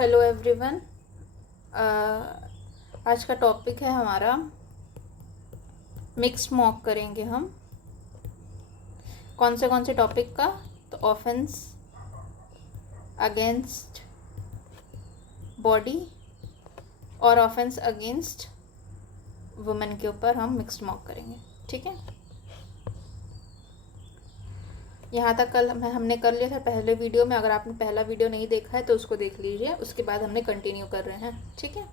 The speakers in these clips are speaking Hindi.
Hello everyone. आज का टॉपिक है हमारा मिक्स्ड मॉक करेंगे हम। कौन से टॉपिक का? तो ऑफेंस अगेंस्ट बॉडी और ऑफेंस अगेंस्ट वुमेन के ऊपर हम मिक्स्ड मॉक करेंगे। ठीक है, यहाँ तक कल हमने कर लिया था पहले वीडियो में। अगर आपने पहला वीडियो नहीं देखा है तो उसको देख लीजिए, उसके बाद हमने कंटिन्यू कर रहे हैं। ठीक है,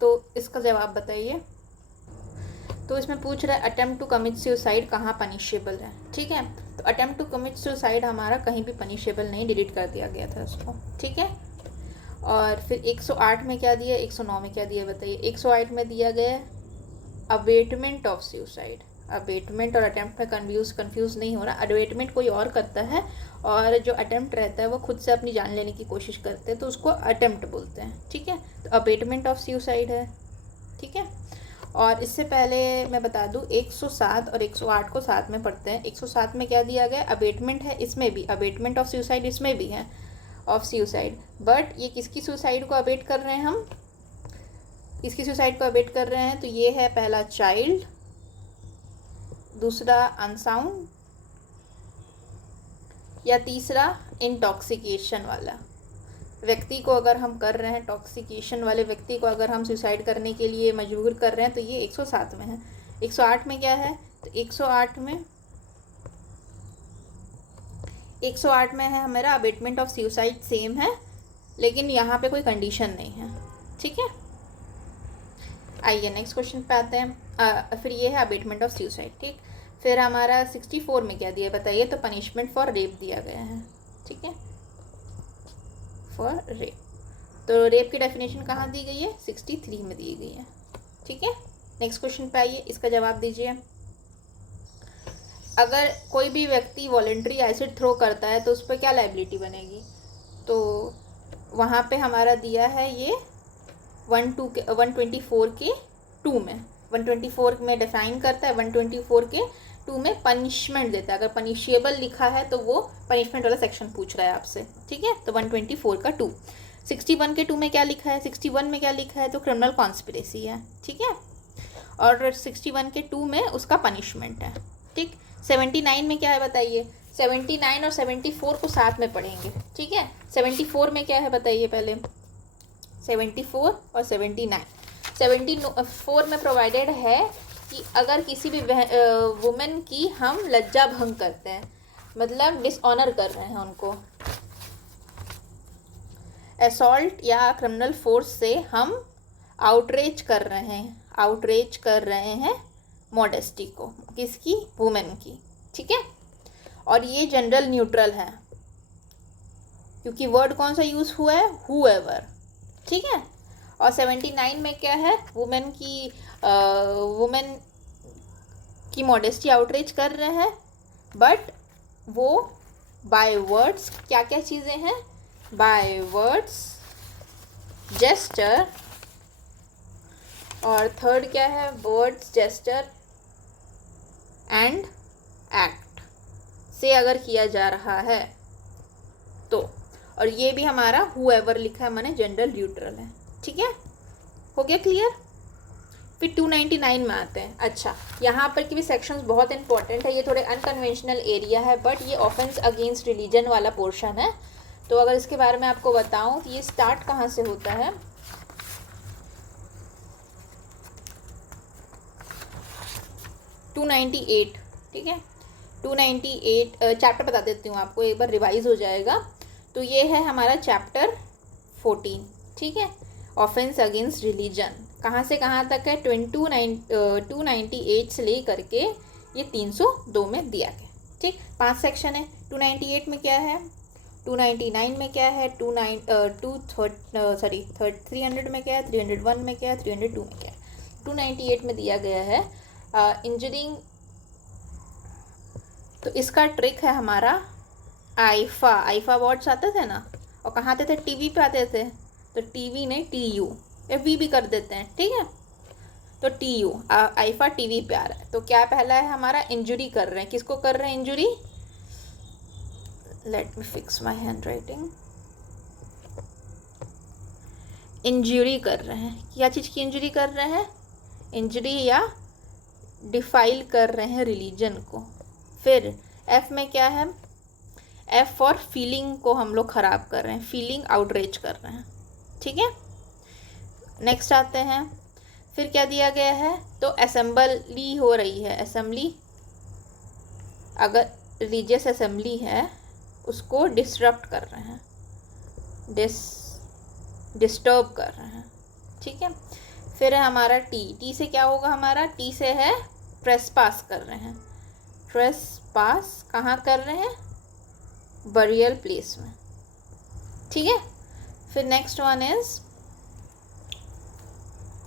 तो इसका जवाब बताइए। तो इसमें पूछ रहा है अटेम्प्ट टू कमिट सुसाइड कहाँ पनिशेबल है। ठीक है, तो अटेम्प्ट टू कमिट सुसाइड हमारा कहीं भी पनिशेबल नहीं, डिलीट कर दिया गया था उसको। ठीक है, और फिर 108 में क्या दिया, 109 में क्या दिया बताइए। 108 में दिया गया अबेटमेंट ऑफ सुसाइड। अबेटमेंट और अटेम्प्ट में कंफ्यूज नहीं हो रहा। अबेटमेंट कोई और करता है और जो अटेम्प्ट रहता है वो खुद से अपनी जान लेने की कोशिश करते हैं, तो उसको अटेम्प्ट बोलते हैं। ठीक है, तो अबेटमेंट ऑफ सुसाइड है। ठीक है, और इससे पहले मैं बता दूं 107 और 108 को साथ में पढ़ते हैं। 107 में क्या दिया गया, अबेटमेंट है, इसमें भी अबेटमेंट ऑफ सुसाइड, इसमें भी है ऑफ सुसाइड। बट ये किसकी सुसाइड को अबेट कर रहे हैं हम, इसकी सुसाइड को अबेट कर रहे हैं। तो ये है पहला चाइल्ड, दूसरा अनसाउंड, या तीसरा इंटॉक्सिकेशन वाला व्यक्ति को अगर हम कर रहे हैं, टॉक्सिकेशन वाले व्यक्ति को अगर हम सुसाइड करने के लिए मजबूर कर रहे हैं, तो ये 107 में है। 108 में क्या है, तो 108 में है हमारा अबेटमेंट ऑफ सुसाइड, सेम है, लेकिन यहाँ पे कोई कंडीशन नहीं है। ठीक है, आइए नेक्स्ट क्वेश्चन पे आते हैं। फिर ये है अबेटमेंट ऑफ सुसाइड। ठीक, फिर हमारा 64 में क्या दिया बताइए। तो पनिशमेंट फॉर रेप दिया गया है। ठीक है, फॉर रेप। तो रेप की डेफिनेशन कहाँ दी गई है, 63 में दी गई है। ठीक है, नेक्स्ट क्वेश्चन पे आइए, इसका जवाब दीजिए। अगर कोई भी व्यक्ति वॉलेंट्री एसिड थ्रो करता है तो उस पर क्या लाइबिलिटी बनेगी। तो वहाँ पे हमारा दिया है ये 124 के 2 में, 124 में डिफाइन करता है, 124 के 2 में पनिशमेंट देता है। अगर पनिशेबल लिखा है तो वो पनिशमेंट वाला सेक्शन पूछ रहा है आपसे। ठीक है, तो 124 का 2। 61 के 2 में क्या लिखा है, 61 में क्या लिखा है, तो क्रिमिनल कॉन्स्पिरेसी है। ठीक है, और 61 के 2 में उसका पनिशमेंट है। ठीक, 79 में क्या है बताइए। 79 और 74 को साथ में पढ़ेंगे। ठीक है, 74 में क्या है बताइए पहले। 74 और 79। 74 में प्रोवाइडेड है कि अगर किसी भी वुमेन की हम लज्जा भंग करते हैं, मतलब डिसऑनर कर रहे हैं उनको, असॉल्ट या क्रिमिनल फोर्स से हम आउटरेज कर रहे हैं मॉडेस्टी को, किसकी, वुमेन की। ठीक है, और ये जनरल न्यूट्रल है क्योंकि वर्ड कौन सा यूज हुआ है, हूएवर। ठीक है, और 79 में क्या है, वुमेन की मॉडेस्टी आउटरीच कर रहे हैं, बट वो बाय वर्ड्स, क्या क्या चीज़ें हैं, बाय वर्ड्स, जेस्चर, और थर्ड क्या है, वर्ड्स, जेस्चर एंड एक्ट से अगर किया जा रहा है तो। और ये भी हमारा हूएवर लिखा है, माने जनरल न्यूट्रल है। ठीक है, हो गया क्लियर। फिर 299 में आते हैं। अच्छा, यहाँ पर के भी सेक्शंस बहुत इंपॉर्टेंट है, ये थोड़े अनकन्वेंशनल एरिया है, बट ये ऑफेंस अगेंस्ट रिलीजन वाला पोर्शन है। तो अगर इसके बारे में आपको बताऊं तो ये स्टार्ट कहाँ से होता है, टू 98। ठीक है, 298 चैप्टर बता देती हूँ आपको, एक बार रिवाइज हो जाएगा। तो ये है हमारा चैप्टर 14। ठीक है, ऑफेंस अगेंस्ट रिलीजन कहाँ से कहाँ तक है, 298 से ले करके ये 302 में दिया गया। ठीक, 5 सेक्शन है। 298 में क्या है, 299 में क्या है, 300 में क्या है, 301 में क्या है, 302 में क्या है। 298 में दिया गया है इंजरिंग। तो इसका ट्रिक है हमारा आईफा वर्ड्स आते थे ना, और कहाँ आते थे, टीवी पे आते थे। तो टीवी नहीं, TU या वी भी कर देते हैं। ठीक है, तो TU आईफा टीवी पे आ रहा है। तो क्या पहला है हमारा, इंजुरी कर रहे हैं, किसको कर रहे हैं injury, let me fix my hand writing. Injury कर रहे हैं। क्या चीज़ की इंजरी कर रहे हैं? इंजरी या डिफाइल कर रहे हैं रिलीजन को। फिर एफ में क्या है? एफ फॉर फीलिंग को हम लोग ख़राब कर रहे हैं, फीलिंग आउटरीच कर रहे हैं। ठीक है, नेक्स्ट आते हैं। फिर क्या दिया गया है? तो असेंबली हो रही है, असेंबली, अगर रिलीजियस असेंबली है उसको डिसरप्ट कर रहे हैं, डिस्टर्ब कर रहे हैं। ठीक है, फिर है हमारा टी। टी से क्या होगा हमारा? टी से है ट्रेसपास कर रहे हैं। ट्रेसपास कहाँ कर रहे हैं? बरियल प्लेस में। ठीक है, फिर नेक्स्ट वन इज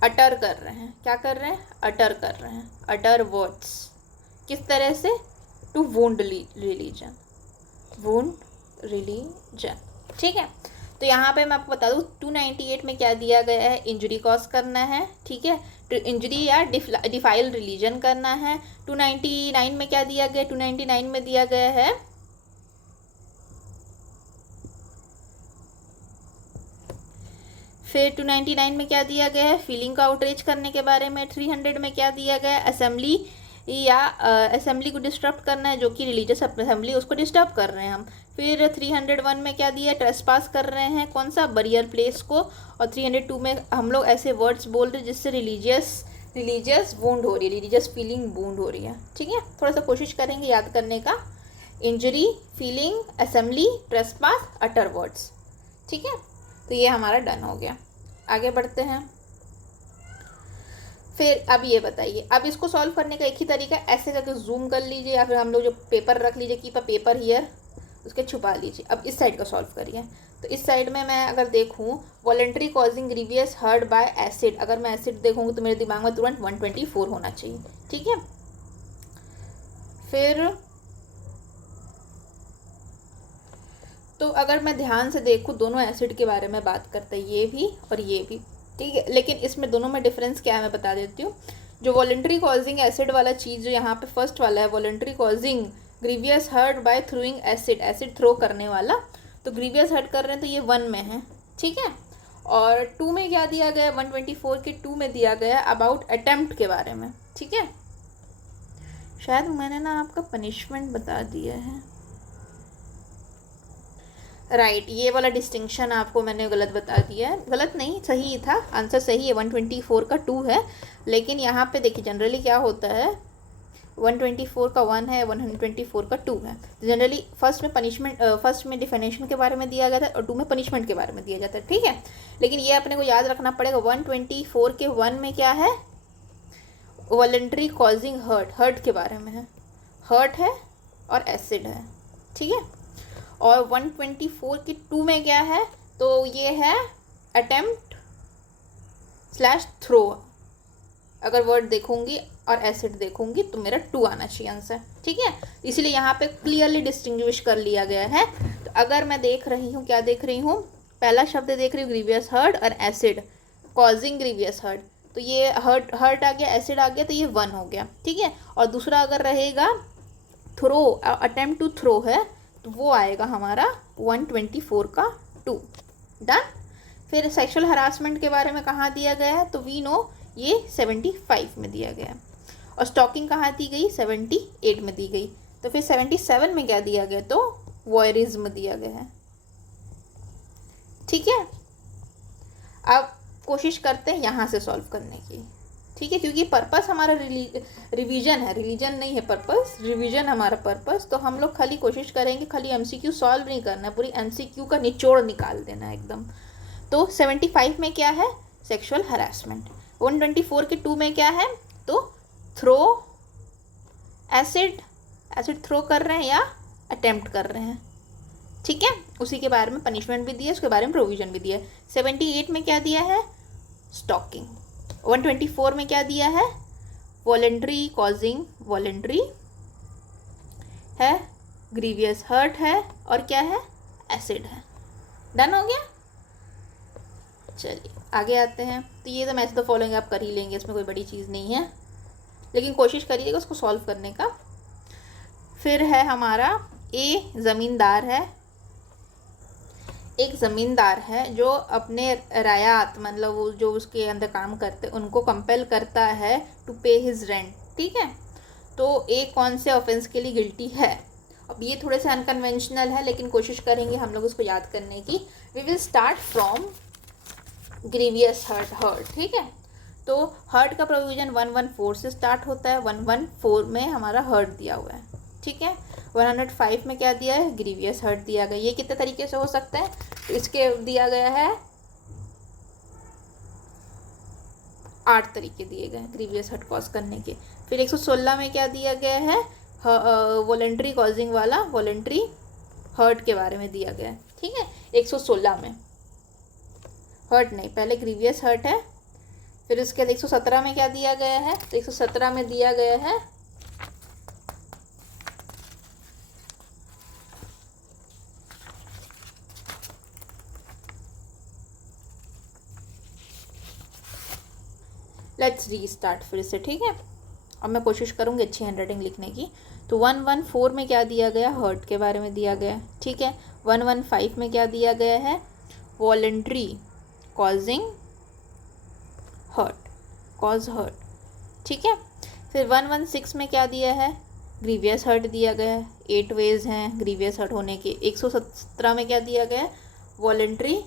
अटर कर रहे हैं। क्या कर रहे हैं? अटर कर रहे हैं, अटर वर्ड्स। किस तरह से? To wound religion, wound religion. ठीक है, तो यहाँ पे मैं आपको बता दूँ 298 में क्या दिया गया है? इंजरी कॉज करना है। ठीक है, तो इंजरी या डिफाइल रिलीजन करना है। 299 में क्या दिया गया? 299 में दिया गया है फिर 299 में क्या दिया गया है? फीलिंग का आउटरीच करने के बारे में। 300 में क्या दिया गया है? असेंबली या असेंबली को डिस्टर्ब करना है, जो कि रिलीजियस असेंबली, उसको डिस्टर्ब कर रहे हैं हम। फिर 301 में क्या दिया? ट्रेसपास कर रहे हैं, कौन सा? बरियर प्लेस को। और 302 में हम लोग ऐसे वर्ड्स बोल रहे हैं जिससे रिलीजियस वुंड हो रही है, रिलीजियस फीलिंग वुंड हो रही है। ठीक है, थोड़ा सा कोशिश करेंगे याद करने का। इंजरी, फीलिंग, असेंबली, ट्रेसपास, अटर वर्ड्स। ठीक है, तो ये हमारा डन हो गया। आगे बढ़ते हैं। फिर अब ये बताइए, अब इसको सॉल्व करने का एक ही तरीका, ऐसे करके जूम कर लीजिए या फिर हम लोग जो पेपर रख लीजिए, कीप अ पेपर हियर, उसके छुपा लीजिए। अब इस साइड का सॉल्व करिए। तो इस साइड में मैं अगर देखूँ voluntary causing grievous hurt by acid, अगर मैं एसिड देखूँगी तो मेरे दिमाग में तुरंत 124 होना चाहिए। ठीक है, फिर तो अगर मैं ध्यान से देखूँ दोनों एसिड के बारे में बात करते हैं, ये भी और ये भी। ठीक है, लेकिन इसमें दोनों में डिफरेंस क्या है मैं बता देती हूँ। जो वॉलेंट्री कॉजिंग एसिड वाला चीज़ जो यहाँ पे फर्स्ट वाला है, voluntary causing grievous hurt by throwing acid, acid throw करने वाला, तो ग्रीवियस हर्ट कर रहे हैं तो ये 1 में है। ठीक है, और 2 में क्या दिया गया? 124 के 2 में दिया गया अबाउट अटेम्प्ट के बारे में। ठीक है, शायद मैंने ना आपका पनिशमेंट बता दिया है, राइट ये वाला डिस्टिंक्शन आपको मैंने गलत बता दिया है। गलत नहीं, सही था, आंसर सही है। 124 का 2 है, लेकिन यहाँ पे देखिए जनरली क्या होता है, 124 का 1 है, 124 का 2 है। जनरली फर्स्ट में पनिशमेंट, फर्स्ट में डिफिनेशन के बारे में दिया गया था और 2 में पनिशमेंट के बारे में दिया जाता है। ठीक है, लेकिन ये अपने को याद रखना पड़ेगा। 124 के 1 में क्या है? वॉलेंट्री कॉजिंग हर्ट के बारे में है, हर्ट है और एसिड है। ठीक है, और 124 की 2 में क्या है? तो ये है अटेम्प्ट स्लैश थ्रो। अगर वर्ड देखूंगी और एसिड देखूंगी तो मेरा 2 आना चाहिए आंसर। ठीक है, इसलिए यहाँ पे क्लियरली डिस्टिंग्विश कर लिया गया है। तो अगर मैं देख रही हूँ, क्या देख रही हूँ? पहला शब्द देख रही हूँ ग्रीवियस हर्ट और एसिड कॉजिंग ग्रीवियस हर्ट, तो ये हर्ट आ गया, एसिड आ गया, तो ये 1 हो गया। ठीक है, और दूसरा अगर रहेगा थ्रो, अटेम्प्ट टू थ्रो है, तो वो आएगा हमारा 124 का 2। डन। फिर सेक्सुअल हरासमेंट के बारे में कहाँ दिया गया है? तो वी नो ये 75 में दिया गया है। और स्टॉकिंग कहाँ दी गई? 78 में दी गई। तो फिर 77 में क्या दिया गया? तो वॉयरिज्म दिया गया है। ठीक है, अब कोशिश करते हैं यहाँ से सॉल्व करने की। ठीक है, क्योंकि पर्पस हमारा रिवीजन है, रिलीजन नहीं है पर्पस, रिवीजन हमारा पर्पस। तो हम लोग खाली कोशिश करेंगे, खाली एमसीक्यू सॉल्व नहीं करना है, पूरी एमसीक्यू का निचोड़ निकाल देना है एकदम। तो 75 में क्या है? Sexual harassment. 124 के 2 में क्या है? तो थ्रो, एसिड थ्रो कर रहे हैं या अटेम्प्ट कर रहे हैं। ठीक है, उसी के बारे में पनिशमेंट भी दिया, उसके बारे में प्रोविजन भी दिया। 78 में क्या दिया है? स्टॉकिंग। 124 में क्या दिया है? वॉलेंट्री कॉजिंग, वॉलेंट्री है, ग्रीवियस हर्ट है, और क्या है? एसिड है। डन हो गया। चलिए आगे आते हैं। तो ये तो मैच तो फॉलोइंग आप कर ही लेंगे, इसमें कोई बड़ी चीज़ नहीं है, लेकिन कोशिश करिएगा उसको सॉल्व करने का। फिर है हमारा ए, ज़मींदार है। एक ज़मींदार है जो अपने रायात मतलब वो जो उसके अंदर काम करते उनको कंपेल करता है टू पे हिज रेंट, ठीक है। तो ए कौन से ऑफेंस के लिए गिल्टी है। अब ये थोड़े से अनकन्वेंशनल है लेकिन कोशिश करेंगे हम लोग उसको याद करने की। We will start from grievous hurt, ठीक है। तो हर्ट का प्रोविजन 114 से स्टार्ट होता है। 114 में हमारा हर्ट दिया हुआ है, ठीक है। 105 में क्या दिया है, ग्रीवियस हर्ट दिया गया। ये कितने तरीके से हो सकता है, तो इसके दिया गया है 8 तरीके दिए गए हैं ग्रीवियस हर्ट कॉज करने के। फिर 116 में क्या दिया गया है, वॉलेंट्री कॉजिंग वाला वॉलेंट्री हर्ट के बारे में दिया गया है, ठीक है। 116 में हर्ट नहीं, पहले ग्रीवियस हर्ट है। फिर उसके बाद 117 में क्या दिया गया है, तो 117 में दिया गया है लेट्स रीस्टार्ट फिर से, ठीक है। अब मैं कोशिश करूँगी अच्छी हैंडराइटिंग लिखने की। तो 114 में क्या दिया गया, हर्ट के बारे में दिया गया, ठीक है। 115 में क्या दिया गया है, voluntary causing hurt, cause hurt, ठीक है। फिर 116 में क्या दिया है, ग्रीवियस हर्ट दिया गया है। 8 वेज हैं ग्रीवियस हर्ट होने के। 117 में क्या दिया गया है, वॉलेंट्री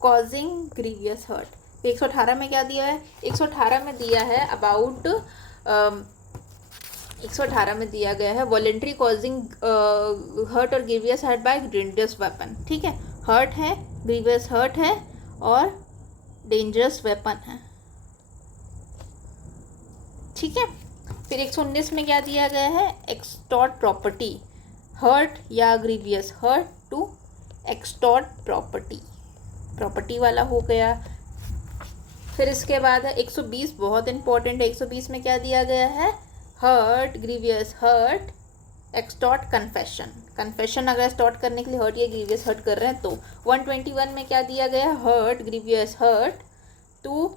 कॉजिंग ग्रीवियस हर्ट। 118 में क्या दिया है, 118 में दिया है अबाउट 118 में दिया गया है वॉलेंट्री कॉजिंग हर्ट और grievous hurt by dangerous weapon, ठीक है। हर्ट है, ग्रीवियस हर्ट है और डेंजरस वेपन है, ठीक है। फिर 119 में क्या दिया गया है, एक्सटॉर्ट प्रॉपर्टी, हर्ट या grievous hurt to extort property, property वाला हो गया। फिर इसके बाद है 120, बहुत इंपॉर्टेंट है। 120 में क्या दिया गया है, hurt grievous hurt extort confession, confession अगर एक्सटॉर्ट करने के लिए हर्ट या ग्रीवियस हर्ट कर रहे हैं तो। 121 में क्या दिया गया, हर्ट ग्रीवियस हर्ट टू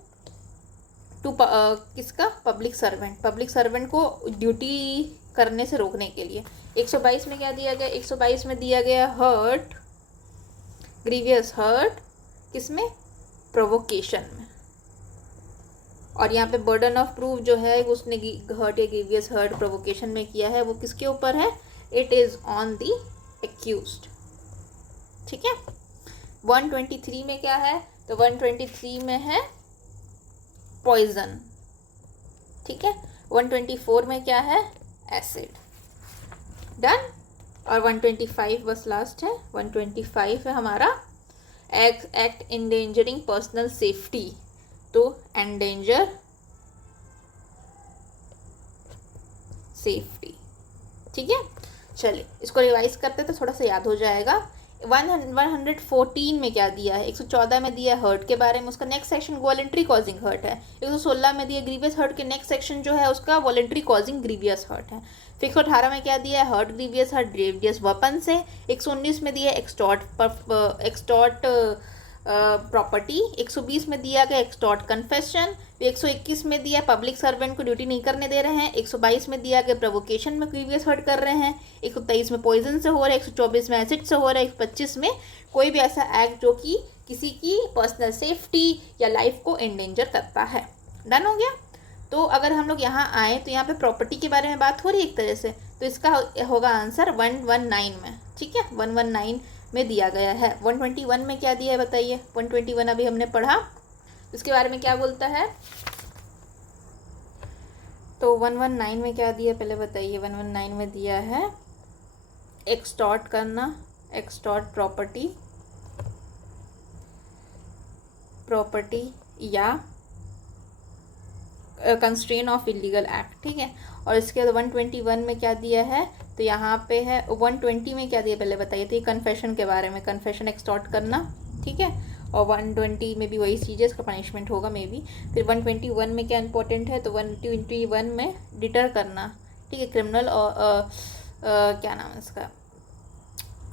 किसका, पब्लिक सर्वेंट, पब्लिक सर्वेंट को ड्यूटी करने से रोकने के लिए। 122 में क्या दिया गया, 122 में दिया गया हर्ट ग्रीवियस हर्ट किसमें, प्रोवोकेशन में। और यहाँ पे बर्डन ऑफ प्रूफ जो है उसने हर्ट या ग्रीवियस हर्ट प्रोवोकेशन में किया है वो किसके ऊपर है, it is on the accused, ठीक है। 123 में क्या है, तो 123 में है पॉइजन, ठीक है। 124 में क्या है, एसिड, डन। और 125 बस लास्ट है। 125 है हमारा एक्ट इंडेंजरिंग पर्सनल सेफ्टी, तो एंडेंजर सेफ्टी, ठीक है। चलिए इसको रिवाइज करते तो थोड़ा सा याद हो जाएगा। 114 में क्या दिया है, 114 में दिया हर्ट के बारे में, उसका next section voluntary causing hurt है। 116 में दिया ग्रीवियस हर्ट के नेक्स्ट सेक्शन जो है उसका वॉलेंट्री कॉजिंग ग्रीवियस हर्ट है। फिर 118 में क्या दिया है, hurt grievous hurt grievous weapon से। 119 में दिया एक्सटॉर्ट प्रॉपर्टी। 120 में दिया गया एक्सटॉर्ट कन्फेशन। 121 में दिया पब्लिक सर्वेंट को ड्यूटी नहीं करने दे रहे हैं। 122 में दिया गया प्रोवोकेशन में ग्रीवियस हर्ट कर रहे हैं। 123 में पॉइजन से हो रहा है। 124 में एसिड से हो रहा है। 125 में कोई भी ऐसा एक्ट जो कि किसी की पर्सनल सेफ्टी या लाइफ को एंडेंजर करता है। डन हो गया। तो अगर हम लोग यहाँ आए तो यहाँ पे प्रॉपर्टी के बारे में बात हो रही है एक तरह से, तो इसका होगा आंसर 119 में, ठीक है। 119 में दिया गया है। 121 में क्या दिया है बताइए। 121 अभी हमने पढ़ा, इसके बारे में क्या बोलता है, तो 119 में क्या दिया पहले बताइए। 119 में दिया है एक्सटॉर्ट करना, एक्सटॉर्ट प्रॉपर्टी या कंस्ट्रेन ऑफ इलीगल एक्ट, ठीक है। और इसके बाद 121 में क्या दिया है, तो यहाँ पे है 120 में क्या दिया पहले बताइए। तो ये कन्फेशन के बारे में, कन्फेशन एक्सटॉर्ट करना, ठीक है। और 120 में भी वही चीज़ है, इसका पनिशमेंट होगा मे बी। फिर 121 में क्या इंपॉर्टेंट है, तो 121 में डिटर करना, ठीक है, क्रिमिनल और क्या नाम है इसका,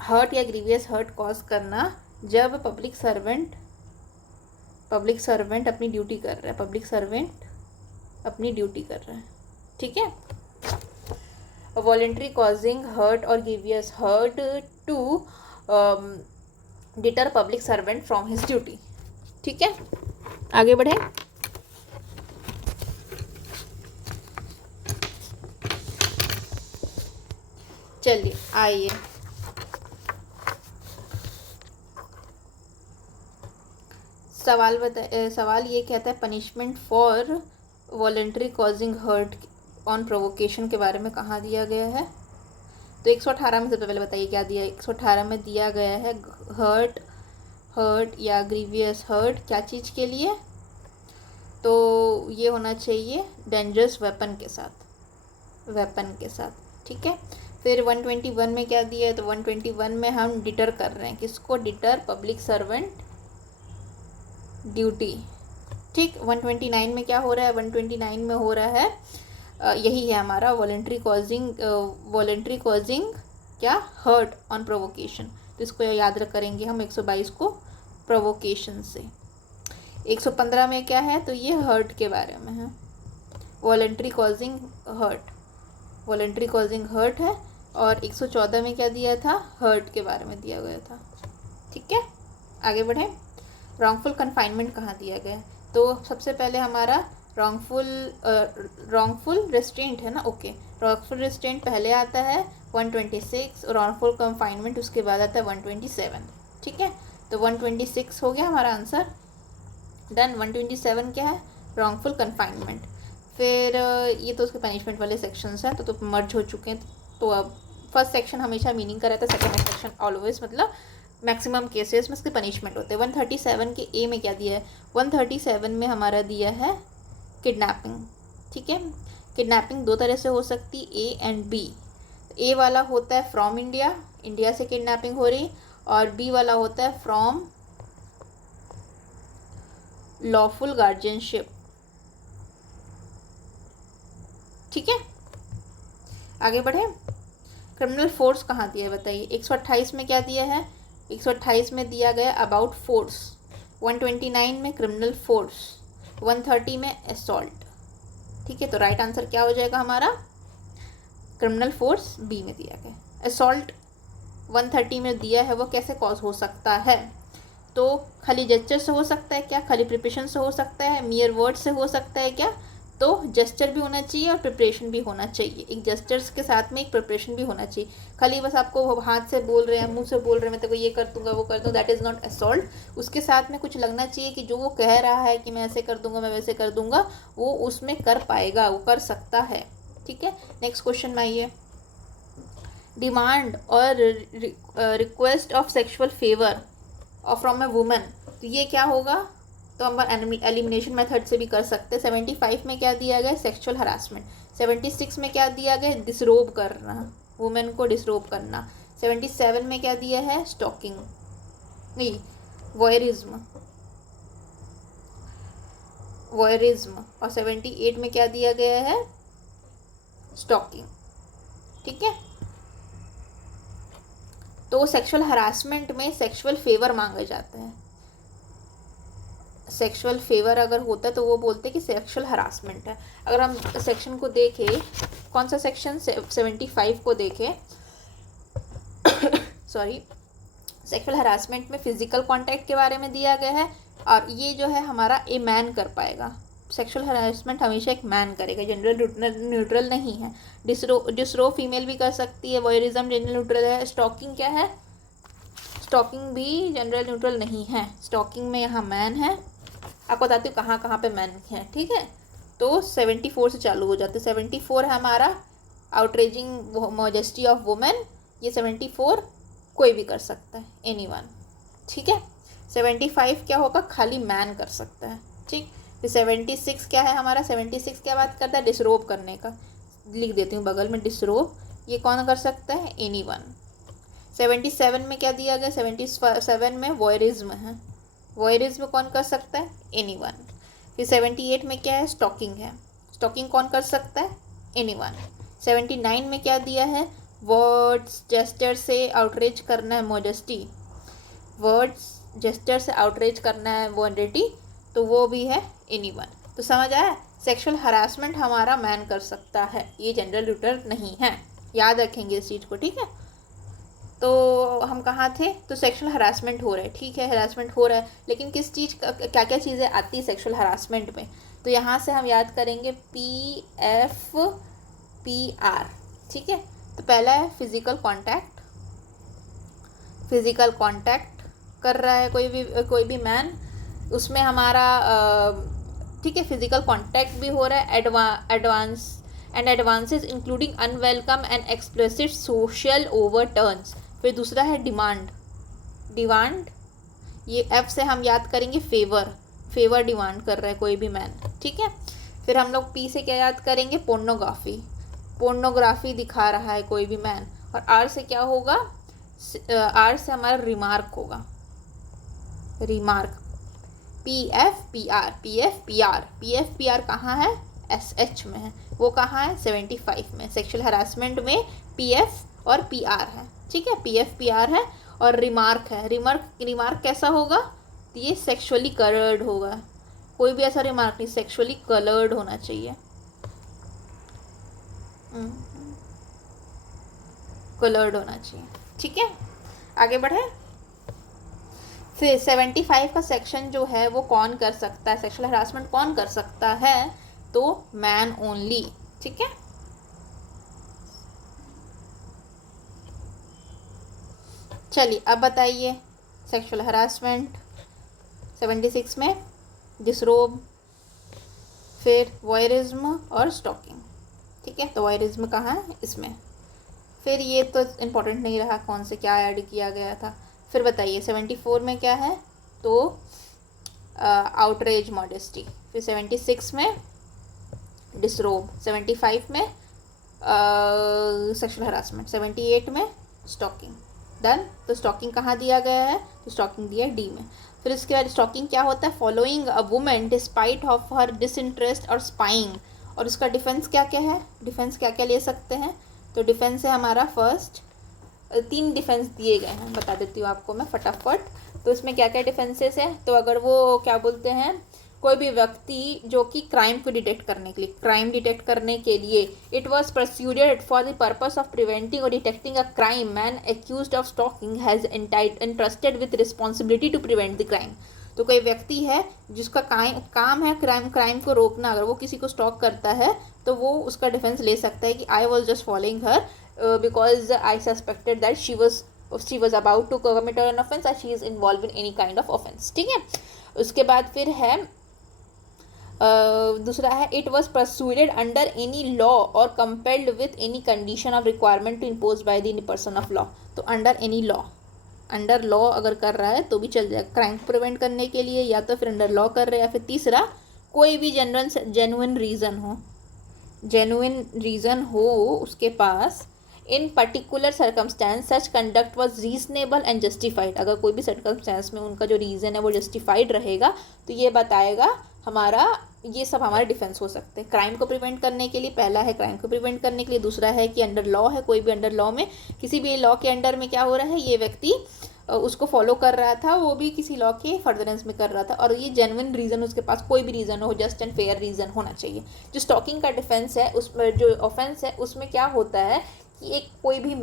हर्ट या ग्रीवियस हर्ट कॉज करना जब पब्लिक सर्वेंट अपनी ड्यूटी कर रहा है, पब्लिक सर्वेंट अपनी ड्यूटी कर रहा है, ठीक है। वॉलेंट्री कॉजिंग हर्ट और grievous hurt to deter public servant from his duty. ठीक है, आगे बढ़े। चलिए आइए, सवाल ये कहता है punishment for voluntary causing hurt on provocation के बारे में कहाँ दिया गया है। तो 118 में सबसे पहले बताइए क्या दिया है। 118 में दिया गया है हर्ट या ग्रीवियस हर्ट क्या चीज़ के लिए, तो ये होना चाहिए डेंजरस वेपन के साथ। ठीक है, फिर 121 में क्या दिया है, तो 121 में हम डिटर कर रहे हैं किसको, डिटर पब्लिक सर्वेंट ड्यूटी। ठीक, 129 में क्या हो रहा है, 129 में हो रहा है यही है हमारा वॉलेंट्री कॉजिंग क्या, हर्ट ऑन प्रोवोकेशन। तो इसको याद रख करेंगे हम 122 को प्रोवोकेशन से। 115 में क्या है, तो ये हर्ट के बारे में है, वॉलेंट्री कॉजिंग हर्ट है। और 114 में क्या दिया था, हर्ट के बारे में दिया गया था। ठीक है, आगे बढ़े। रॉन्गफुल कन्फाइनमेंट कहाँ दिया गया, तो सबसे पहले हमारा रॉन्गफुल रेस्ट्रेंट है ना। ओके, रॉन्गफुल रेस्ट्रेंट पहले आता है 126 और रॉन्गफुल कन्फाइनमेंट उसके बाद आता है 127। ठीक है, तो 126 हो गया हमारा आंसर, डन। 127 क्या है, रॉन्गफुल कन्फाइनमेंट। फिर ये तो उसके पनिशमेंट वाले सेक्शंस हैं, तो मर्ज हो चुके हैं। तो अब फर्स्ट सेक्शन हमेशा मीनिंग का रहता है, सेकंड सेक्शन ऑलवेज मतलब मैक्सिमम केसेस में इसके पनिशमेंट होते हैं। 137 के ए में क्या दिया है, 137 में हमारा दिया है किडनैपिंग। ठीक है, किडनैपिंग दो तरह से हो सकती, ए एंड बी। ए वाला होता है फ्रॉम इंडिया से किडनैपिंग हो रही, और बी वाला होता है फ्रॉम लॉफुल गार्जियनशिप। ठीक है, आगे बढ़े। क्रिमिनल फोर्स कहाँ दिया है बताइए। 128 में क्या दिया है, 128 में दिया गया अबाउट फोर्स। 129 में क्रिमिनल फोर्स, 130 में असॉल्ट। ठीक है, तो राइट आंसर क्या हो जाएगा हमारा, क्रिमिनल फोर्स बी में दिया गया। असॉल्ट 130 में दिया है, वो कैसे कॉज हो सकता है, तो खाली जेस्चर से हो सकता है क्या, खाली प्रिपरेशन से हो सकता है, मियर वर्ड से हो सकता है क्या, तो जेस्चर भी होना चाहिए और प्रिपरेशन भी होना चाहिए। एक जेस्चर्स के साथ में एक प्रिपरेशन भी होना चाहिए। खाली बस आपको हाथ से बोल रहे हैं, मुंह से बोल रहे हैं, मैं तो ये कर दूंगा वो कर दूंगा, दैट इज़ नॉट असॉल्ट। उसके साथ में कुछ लगना चाहिए कि जो वो कह रहा है कि मैं ऐसे कर दूंगा, मैं वैसे कर दूंगा, वो उसमें कर पाएगा, वो कर सकता है। ठीक है, नेक्स्ट क्वेश्चन में आइए। डिमांड और request of sexual favour from a woman, तो ये क्या होगा, तो हम एलिमिनेशन मेथड से भी कर सकते हैं। 75 में क्या दिया गया, सेक्सुअल हरासमेंट। 76 में क्या दिया गया, डिसरोब करना, वुमेन को डिसरोब करना। 77 में क्या दिया है, स्टॉकिंग नहीं वॉयरिज्म। और 78 में क्या दिया गया है, स्टॉकिंग। ठीक है, तो सेक्सुअल हरासमेंट में सेक्सुअल फेवर मांगे जाते हैं। सेक्सुअल फेवर अगर होता है तो वो बोलते हैं कि सेक्सुअल हरासमेंट है। अगर हम सेक्शन को देखें, कौन सा सेक्शन, 75 को देखें सॉरी, सेक्सुअल हरासमेंट में फिजिकल कांटेक्ट के बारे में दिया गया है, और ये जो है हमारा ए मैन कर पाएगा। सेक्सुअल हरासमेंट हमेशा एक मैन करेगा, जेंडर न्यूट्रल नहीं है। डिसरो फीमेल भी कर सकती है, वॉयरिज्म जेंडर न्यूट्रल है। स्टॉकिंग क्या है, स्टॉकिंग भी जेंडर न्यूट्रल नहीं है। स्टॉकिंग में यहाँ मैन है, आपको बताती हूँ कहाँ कहाँ पे मैन है। ठीक है, तो 74 से चालू हो जाते हैं। 74 है हमारा आउटरेजिंग मॉजेस्टी ऑफ वुमेन, ये 74 कोई भी कर सकता है, एनीवन। ठीक है, 75 क्या होगा, खाली मैन कर सकता है। ठीक, फिर 76 क्या है हमारा, 76 क्या बात करता है, डिसरोब करने का। लिख देती हूँ बगल में, डिसरोब, ये कौन कर सकता है, एनीवन। 77 में क्या दिया गया, 77 में वॉयरिज्म है, वॉयरिज्म कौन कर सकता है, एनीवन। फिर 78 में क्या है, स्टॉकिंग है, स्टॉकिंग कौन कर सकता है, एनीवन। 79 में क्या दिया है, वर्ड्स जेस्चर से आउटरीच करना है, मॉडेस्टी, वर्ड्स जेस्चर से आउटरीच करना है मॉडेस्टी, तो वो भी है एनीवन। तो समझ आया, सेक्सुअल हरासमेंट हमारा मैन कर सकता है, ये जेंडर न्यूट्रल नहीं है, याद रखेंगे इस चीज़ को। ठीक है, तो हम कहाँ थे, तो सेक्सुअल हरासमेंट हो रहा है, ठीक है, हरासमेंट हो रहा है, लेकिन किस चीज़ का क्या क्या चीज़ें आती है सेक्सुअल हरासमेंट में, तो यहाँ से हम याद करेंगे PFPR, ठीक है। तो पहला है फिजिकल कांटेक्ट, फिजिकल कांटेक्ट कर रहा है कोई भी मैन, उसमें हमारा ठीक है, फिजिकल कांटेक्ट भी हो रहा है, advances including unwelcome and explicit social overtures. फिर दूसरा है डिमांड, ये F से हम याद करेंगे फेवर डिमांड कर रहा है कोई भी मैन, ठीक है। फिर हम लोग P से क्या याद करेंगे, पोर्नोग्राफी दिखा रहा है कोई भी मैन। और R से क्या होगा, R से हमारा रिमार्क होगा, रिमार्क। PFPR कहाँ है, SH में है, वो कहाँ है, 75 में। सेक्सुअल हरासमेंट में PF और PR है, ठीक है, PFPR है। और रिमार्क है, रिमार्क कैसा होगा, तो ये सेक्सुअली कलर्ड होगा, कोई भी ऐसा रिमार्क नहीं, सेक्सुअली कलर्ड होना चाहिए, कलर्ड होना चाहिए, ठीक है। आगे बढ़े। फिर 75 का सेक्शन जो है वो कौन कर सकता है, सेक्सुअल हरासमेंट कौन कर सकता है, तो मैन ओनली, ठीक है। चलिए अब बताइए सेक्सुअल हरासमेंट 76 में डिसरोब, फिर वॉयरिज्म और स्टॉकिंग, ठीक है। तो वॉयरिज्म कहाँ है, इसमें। फिर ये तो इम्पोर्टेंट नहीं रहा कौन से क्या ऐड किया गया था। फिर बताइए 74 में क्या है, तो आउटरेज मॉडेस्टी। फिर 76 में डिसरोब, 75 में सेक्सुअल हरासमेंट, 78 में स्टॉकिंग। डन। तो स्टॉकिंग कहाँ दिया गया है, तो स्टॉकिंग दिया है D में। फिर इसके बाद स्टॉकिंग क्या होता है, following a women despite of her disinterest और स्पाइंग। और उसका डिफेंस क्या क्या है, डिफेंस क्या क्या ले सकते हैं, तो डिफेंस है हमारा फर्स्ट, 3 डिफेंस दिए गए हैं, बता देती हूँ आपको मैं फटाफट। तो इसमें क्या क्या डिफेंसेस है, तो अगर वो क्या बोलते हैं, कोई भी व्यक्ति जो कि क्राइम को डिटेक्ट करने के लिए it was pursued for the purpose of preventing और detecting a crime, man accused of stalking has entrusted with responsibility to prevent the crime. तो कोई व्यक्ति है जिसका काम है क्राइम को रोकना, अगर वो किसी को स्टॉक करता है तो वो उसका डिफेंस ले सकता है कि I was just following her because I suspected that she was about to commit an offence और she is involve in any kind of offence, ठीक है। उसके बाद फिर है दूसरा है it was pursued under any law और compelled with any condition of requirement to impose by the any person of law. तो अंडर लॉ अगर कर रहा है तो भी चल जाएगा, क्राइम को प्रिवेंट करने के लिए, या तो फिर अंडर लॉ कर रहे हैं, या फिर तीसरा कोई भी जेन्युइन रीज़न हो उसके पास, in particular circumstance such conduct was reasonable and justified. अगर कोई भी सर्कमस्टेंस में उनका जो रीज़न है वो जस्टिफाइड रहेगा तो ये बताएगा हमारा, ये सब हमारे डिफेंस हो सकते हैं। क्राइम को प्रिवेंट करने के लिए पहला है क्राइम को प्रिवेंट करने के लिए, दूसरा है कि अंडर लॉ है, कोई भी अंडर लॉ में किसी भी लॉ के अंडर में क्या हो रहा है, ये व्यक्ति उसको फॉलो कर रहा था, वो भी किसी लॉ के फर्दरेंस में कर रहा था, और ये जेन्युइन रीज़न उसके पास कोई भी रीज़न हो, जस्ट एंड फेयर रीज़न होना चाहिए। जो स्टॉकिंग का डिफेंस है उसमें, जो ऑफेंस है उसमें क्या होता है कि एक कोई भी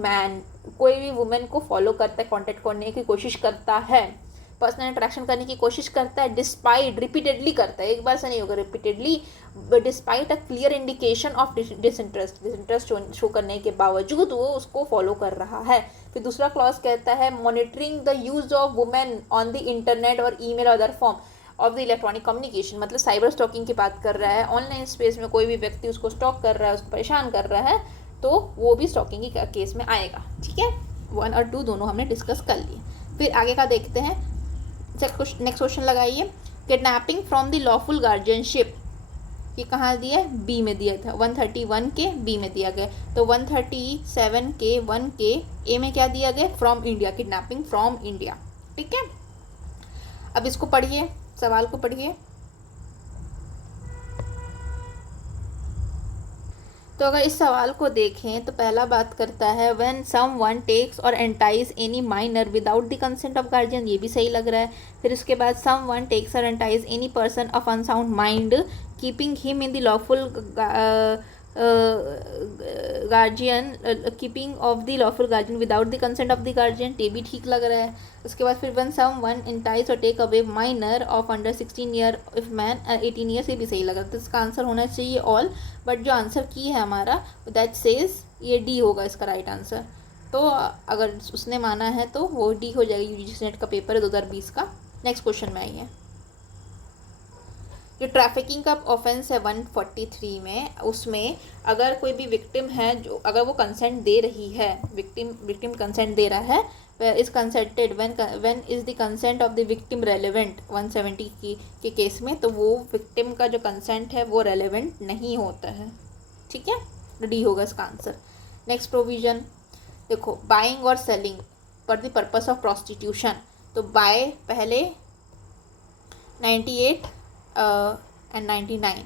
वुमेन को फॉलो करता है, कॉन्टेक्ट करने की कोशिश करता है, पर्सनल इंटरेक्शन करने की कोशिश करता है, डिस्पाइट रिपीटेडली करता है, एक बार से नहीं होगा, repeatedly, despite a clear indication of disinterest show करने के बावजूद वो उसको फॉलो कर रहा है। फिर दूसरा क्लॉज कहता है monitoring the use of women on the internet और ईमेल और other form of the electronic communication. मतलब साइबर स्टॉकिंग की बात कर रहा है, ऑनलाइन स्पेस में कोई भी व्यक्ति उसको स्टॉक कर रहा है, उसको परेशान कर रहा है, तो वो भी स्टॉकिंग के केस में आएगा, ठीक है। 1 और 2 दोनों हमने डिस्कस कर लिए। फिर आगे का देखते हैं, नेक्स्ट क्वेश्चन लगाइए, kidnapping from the lawful guardianship, ये कहाँ दिया है, बी में दिया था, 131 के बी में दिया गया। तो 137 के 1 के ए में क्या दिया गया, from India, kidnapping from India, ठीक है। अब इसको पढ़िए, सवाल को पढ़िए। तो अगर इस सवाल को देखें तो पहला बात करता है व्हेन समवन टेक्स और entices any minor without the consent of guardian, ये भी सही लग रहा है। फिर उसके बाद समवन टेक्स और entices any person of unsound mind keeping him in the lawful guardian keeping of the lawful guardian without the consent of the guardian, ये भी ठीक लग रहा है। उसके बाद फिर one someone entices or take away minor of under 16 year if man 18 years, ये भी सही लग रहा है। तो इसका आंसर होना चाहिए ऑल, बट जो आंसर की है हमारा दैट सेज ये डी होगा इसका राइट आंसर। तो अगर उसने माना है तो वो डी हो जाएगा। यूजीसी नेट का पेपर है 2020 का। नेक्स्ट क्वेश्चन में आइए। जो ट्रैफिकिंग का ऑफेंस है 143 में, उसमें अगर कोई भी विक्टिम है जो अगर वो कंसेंट दे रही है, विक्टिम कंसेंट दे रहा है, is consented when is the consent of the victim relevant 170 के केस में, तो वो विक्टिम का जो कंसेंट है वो रेलेवेंट नहीं होता है। ठीक है, डी होगा इसका आंसर। नेक्स्ट प्रोविजन देखो, बाइंग और selling for the purpose of prostitution. तो बाय पहले 98 एंड 99।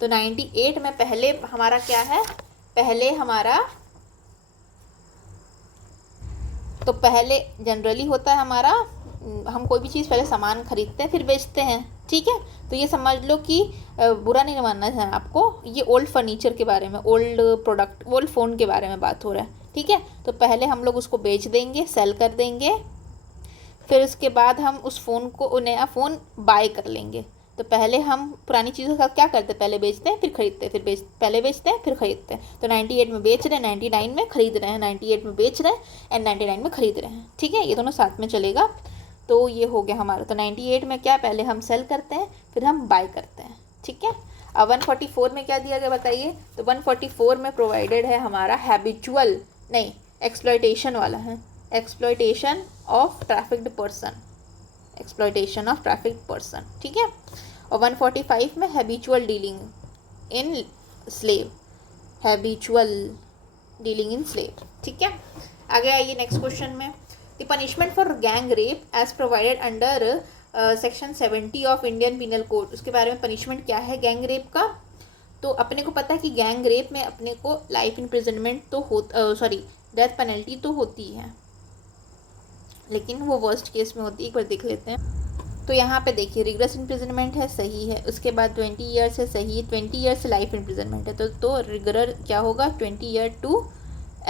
तो 98 में पहले हमारा क्या है, पहले हमारा तो पहले जनरली होता है हमारा, हम कोई भी चीज़ पहले सामान खरीदते हैं फिर बेचते हैं। ठीक है, तो ये समझ लो कि बुरा नहीं मानना है आपको, ये ओल्ड फर्नीचर के बारे में, ओल्ड प्रोडक्ट, ओल्ड फ़ोन के बारे में बात हो रहा है। ठीक है, तो पहले हम लोग उसको बेच देंगे, सेल कर देंगे, फिर उसके बाद हम उस फ़ोन को नया फ़ोन बाय कर लेंगे। तो पहले हम पुरानी चीज़ों के साथ क्या करते हैं, पहले बेचते हैं फिर खरीदते हैं, पहले बेचते हैं फिर खरीदते हैं। तो 98 में बेच रहे हैं, 99 में खरीद रहे हैं, 98 में बेच रहे हैं एंड 99 में खरीद रहे हैं। ठीक है, ये दोनों साथ में चलेगा। तो ये हो गया हमारा। तो 98 में क्या, पहले हम सेल करते हैं फिर हम बाय करते हैं। ठीक है, अब 144 में क्या दिया गया बताइए। तो 144 में प्रोवाइडेड है हमारा हैबिचुअल नहीं, एक्सप्लॉयटेशन वाला है, exploitation of trafficked person, exploitation of trafficked person. ठीक है, और 145 में habitual dealing in slave, habitual dealing in slave. ठीक है, आगे आइए नेक्स्ट क्वेश्चन में। The punishment for gang rape as provided under section 70 of Indian penal code, उसके बारे में पनिशमेंट क्या है गैंग रेप का। तो अपने को पता है कि गैंग रेप में अपने को लाइफ इम्प्रिजनमेंट तो डेथ पेनल्टी तो होती है, लेकिन वो वर्स्ट केस में होती है। एक बार देख लेते हैं। तो यहाँ पे देखिए, रिग्रेस इम्प्रिजनमेंट है, सही है। उसके बाद 20 ईयर्स है, सही है। 20 ईयर्स से लाइफ इम्प्रिजनमेंट है, तो रिगरर क्या होगा, 20 ईयर टू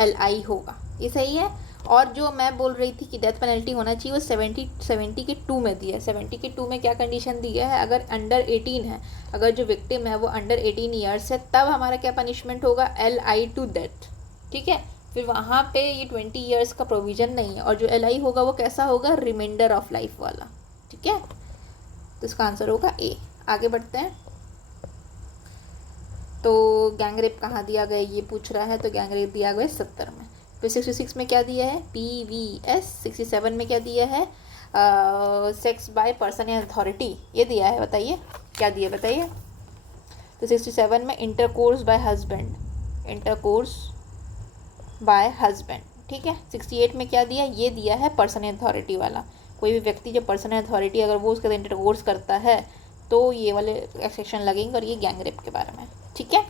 LI होगा, ये सही है। और जो मैं बोल रही थी कि डेथ पेनल्टी होना चाहिए, वो 70 के 2 में दिया है। 70 के 2 में क्या कंडीशन दिया है, अगर अंडर 18 है, अगर जो विक्टिम है वो अंडर 18 ईयर्स है, तब हमारा क्या पनिशमेंट होगा, LI टू डेथ। ठीक है, फिर वहाँ पे ये 20 ईयर्स का प्रोविज़न नहीं है। और जो LI होगा वो कैसा होगा, रिमाइंडर ऑफ लाइफ वाला। ठीक है, तो इसका आंसर होगा A। आगे बढ़ते हैं। तो गैंग रेप कहाँ दिया गया ये पूछ रहा है, तो गैंग रेप दिया गया 70 में। फिर 66 में क्या दिया है, PVS। 67 में क्या दिया है, सेक्स बाय पर्सन या अथॉरिटी, ये दिया है। बताइए क्या दिया, बताइए। तो 67 में intercourse bye husband, intercourse bye husband. ठीक है, 68 में क्या दिया, ये दिया है पर्सन अथॉरिटी वाला। कोई भी व्यक्ति जो पर्सन अथॉरिटी अगर वो उसके इंटरकोर्स करता है तो ये वाले सेक्शन लगेंगे, और ये गैंग रेप के बारे में। ठीक है,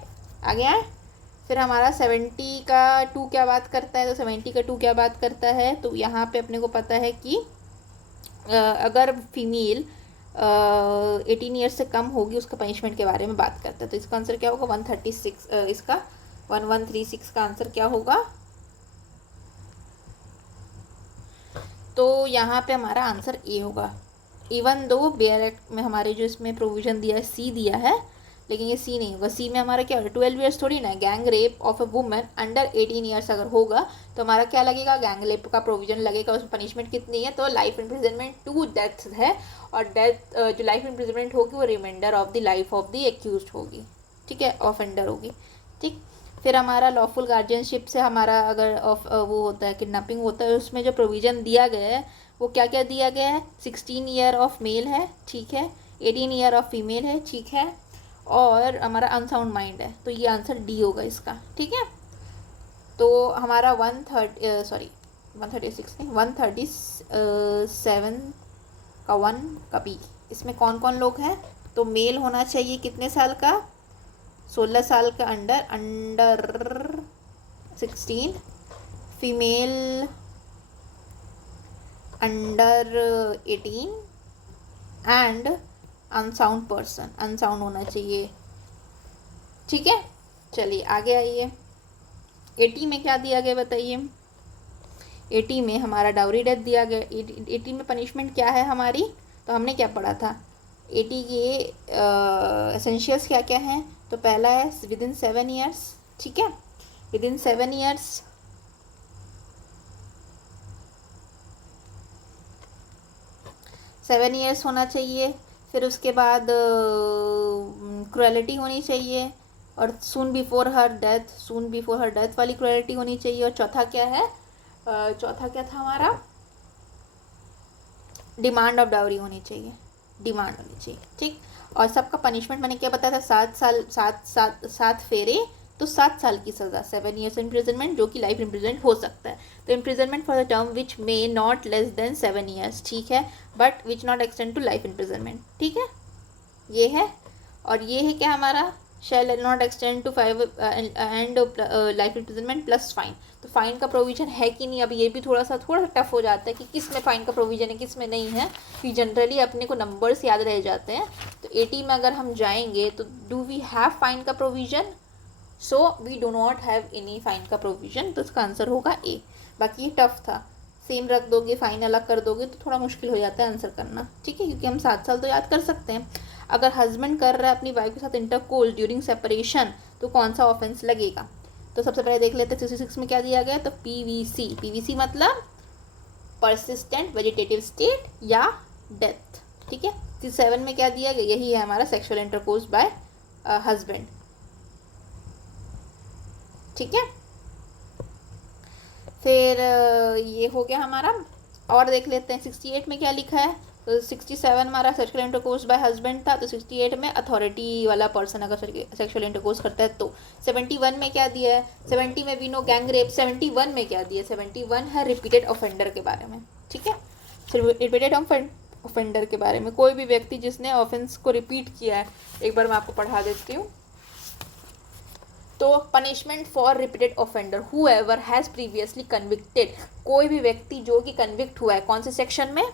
आगे आए। फिर हमारा 70 का 2 क्या बात करता है, तो 70 का 2 क्या बात करता है, तो यहाँ पे अपने को पता है कि अगर फीमेल 18 ईयर्स से कम होगी उसका पनिशमेंट के बारे में बात करता है। तो इसका आंसर क्या होगा, 136, इसका 1136 का आंसर क्या होगा। तो यहाँ पे हमारा आंसर A होगा। इवन दो बेयर एक्ट में हमारे जो इसमें प्रोविज़न दिया है C दिया है, लेकिन ये C नहीं होगा। C में हमारा क्या होगा, 12 ईयर्स थोड़ी ना। Gang rape of a women under 18 years अगर होगा तो हमारा क्या लगेगा, गैंग रेप का प्रोविज़न लगेगा। उसमें पनिशमेंट कितनी है, तो लाइफ इम्प्रिजनमेंट टू डेथ है। और डेथ जो लाइफ इम्प्रिजनमेंट होगी वो reminder of the life of the accused होगी। ठीक है, ऑफेंडर होगी। ठीक, फिर हमारा लॉफुल गार्जियनशिप से हमारा अगर वो होता है, किडनैपिंग होता है, उसमें जो प्रोविज़न दिया गया है वो क्या क्या दिया गया है, 16 ईयर ऑफ मेल है, ठीक है, 18 ईयर ऑफ फीमेल है, ठीक है, और हमारा अनसाउंड माइंड है। तो ये आंसर D होगा इसका। ठीक है, तो हमारा 136 नहीं, 137 का 1 का B। इसमें कौन कौन लोग हैं, तो मेल होना चाहिए कितने साल का, 16 साल का under 16, female under 18 and unsound person, unsound होना चाहिए। ठीक है, चलिए आगे आइए। 80 में क्या दिया गया बताइए। 80 में हमारा डाउरी डेथ दिया गया। 80 में पनिशमेंट क्या है हमारी, तो हमने क्या पढ़ा था 80 के एसेंशियल्स क्या क्या हैं। तो पहला है विदिन 7 ईयर्स, ठीक है, विदिन 7 ईयर्स। सेवन ईयर्स होना चाहिए। फिर उसके बाद क्रुएलिटी होनी चाहिए, और सून बिफोर हर डेथ वाली क्रुएलिटी होनी चाहिए। और चौथा क्या है, चौथा क्या था हमारा, डिमांड ऑफ डाउरी होनी चाहिए, डिमांड होनी चाहिए, ठीक। और सबका पनिशमेंट मैंने क्या बताया था, 7 साल, 7 फेरे, तो 7 साल की सज़ा, 7 ईयर्स इम्प्रिजनमेंट, जो कि लाइफ इम्प्रिजनमेंट हो सकता है। तो imprisonment for the term which may not less than 7 years, ठीक है, but which not extend to life imprisonment, ठीक है, ये है। और ये है क्या हमारा, shall not extend to 5 and life imprisonment plus fine. तो फाइन का प्रोविजन है कि नहीं, अब ये भी थोड़ा सा टफ हो जाता है कि किस में फाइन का प्रोविजन है किस में नहीं है, कि जनरली अपने को नंबर्स याद रह जाते हैं। तो 80 में अगर हम जाएंगे तो डू वी हैव फाइन का provision, so we do not have any fine का प्रोविजन, तो इसका आंसर होगा ए। बाकी ये टफ था, सेम रख दोगे फाइन अलग कर दोगे तो थोड़ा मुश्किल हो जाता है आंसर करना, ठीक है, क्योंकि हम 7 साल तो याद कर सकते हैं। अगर हस्बैंड कर रहा है अपनी वाइफ के साथ इंटरकोर्स ड्यूरिंग सेपरेशन, तो कौन सा ऑफेंस लगेगा। तो सबसे पहले देख लेते हैं 66 में क्या दिया गया है। तो पीवीसी मतलब परसिस्टेंट वेजिटेटिव स्टेट या डेथ, ठीक है। 67 में क्या दिया गया, यही है हमारा सेक्सुअल इंटरकोर्स बाय हस्बैंड, ठीक है। फिर ये हो गया हमारा। और देख लेते हैं 68 में क्या लिखा है। तो 67 हमारा सेक्सुअल इंटरकोर्स बाय हस्बैंड था, तो 68 में अथॉरिटी वाला पर्सन अगर सेक्सुअल इंटरकोर्स करता है तो। 71 में क्या दिया है, 70 में वी नो गैंग रेप। 71 में क्या दिया है, 71 है रिपीटेड ऑफेंडर के बारे में, ठीक है, रिपीटेड ऑफेंडर के बारे में, कोई भी व्यक्ति जिसने ऑफेंस को रिपीट किया है। एक बार मैं आपको पढ़ा देती हूँ। तो punishment for repeated offender whoever has previously convicted, कोई भी व्यक्ति जो कि कन्विक्ट हुआ है कौन से सेक्शन में,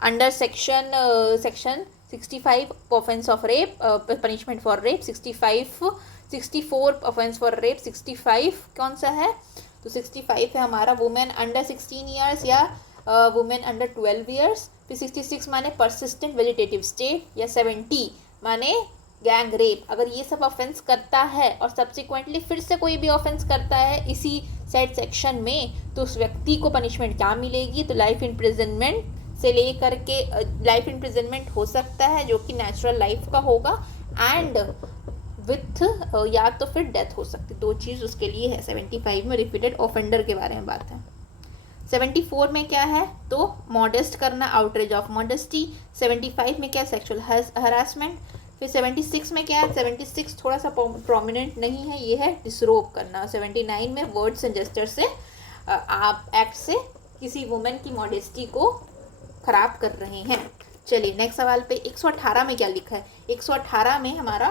under section 65 offence of rape, punishment for rape 64 offence for rape 65 कौन सा है, तो 65 है हमारा वुमेन अंडर 16 ईयर्स या वुमेन अंडर 12 ईयर्स। फिर 66 माने परसिस्टेंट वेजिटेटिव स्टेट, या 70 माने गैंग रेप। अगर ये सब ऑफेंस करता है और सब्सिक्वेंटली फिर से कोई भी ऑफेंस करता है इसी सेट सेक्शन में, तो उस व्यक्ति को पनिशमेंट क्या मिलेगी, तो लाइफ इम्प्रिजनमेंट से लेकर के लाइफ इम्प्रिजनमेंट हो सकता है जो कि नेचुरल लाइफ का होगा, एंड विथ या तो फिर डेथ हो सकती है, दो चीज़ उसके लिए है। 75 में रिपीटेड ऑफेंडर के बारे में बात है। 74 में क्या है, तो मॉडेस्ट करना, आउटरेज ऑफ मॉडेस्टी। 75 में क्या, सेक्सुअल हरासमेंट। फिर 76 में क्या है, 76 थोड़ा सा प्रोमिनेंट नहीं है, ये है डिसरोब करना। 79 में वर्ड्स एंड जेस्चर से आप एक्ट से किसी वुमेन की मॉडेस्टी को खराब कर रहे हैं। चलिए नेक्स्ट सवाल पे 118 में क्या लिखा है। 118 में हमारा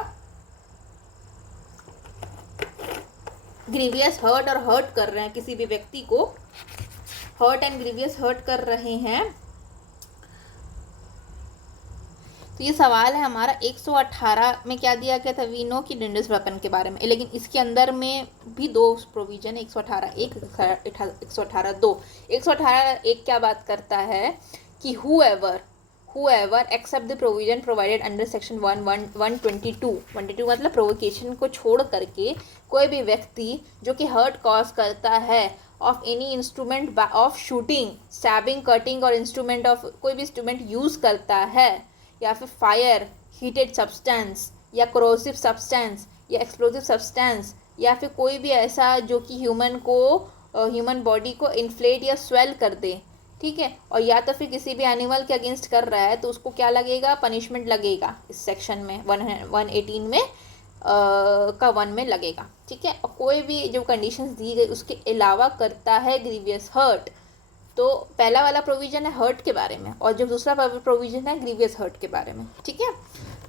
ग्रीवियस हर्ट और हर्ट कर रहे हैं, किसी भी व्यक्ति को हर्ट एंड ग्रीवियस हर्ट कर रहे हैं। तो ये सवाल है हमारा 118 में क्या दिया गया था, वी नो की डेंजरस वेपन के बारे में, लेकिन इसके अंदर में भी दो प्रोविजन है, 118 एक, 118 दो। 118 एक क्या बात करता है कि whoever except the provision provided under section 122 मतलब प्रोवोकेशन को छोड़ करके कोई भी व्यक्ति जो कि हर्ट कॉज करता है of any instrument of shooting, stabbing, cutting और इंस्ट्रूमेंट ऑफ कोई भी इंस्ट्रूमेंट यूज़ करता है, या फिर फायर, हीटेड सब्सटेंस या कोरोसिव सब्सटेंस या एक्सप्लोसिव सब्सटेंस, या फिर कोई भी ऐसा जो कि ह्यूमन बॉडी को इन्फ्लेट या स्वेल कर दे, ठीक है, और या तो फिर किसी भी एनिमल के अगेंस्ट कर रहा है, तो उसको क्या लगेगा, पनिशमेंट लगेगा इस सेक्शन में 118 में का 1 में लगेगा, ठीक है। और कोई भी जो कंडीशंस दी गई उसके अलावा करता है ग्रीवियस हर्ट, तो पहला वाला प्रोविजन है हर्ट के बारे में, और जो दूसरा प्रोविजन है ग्रीवियस हर्ट के बारे में, ठीक है।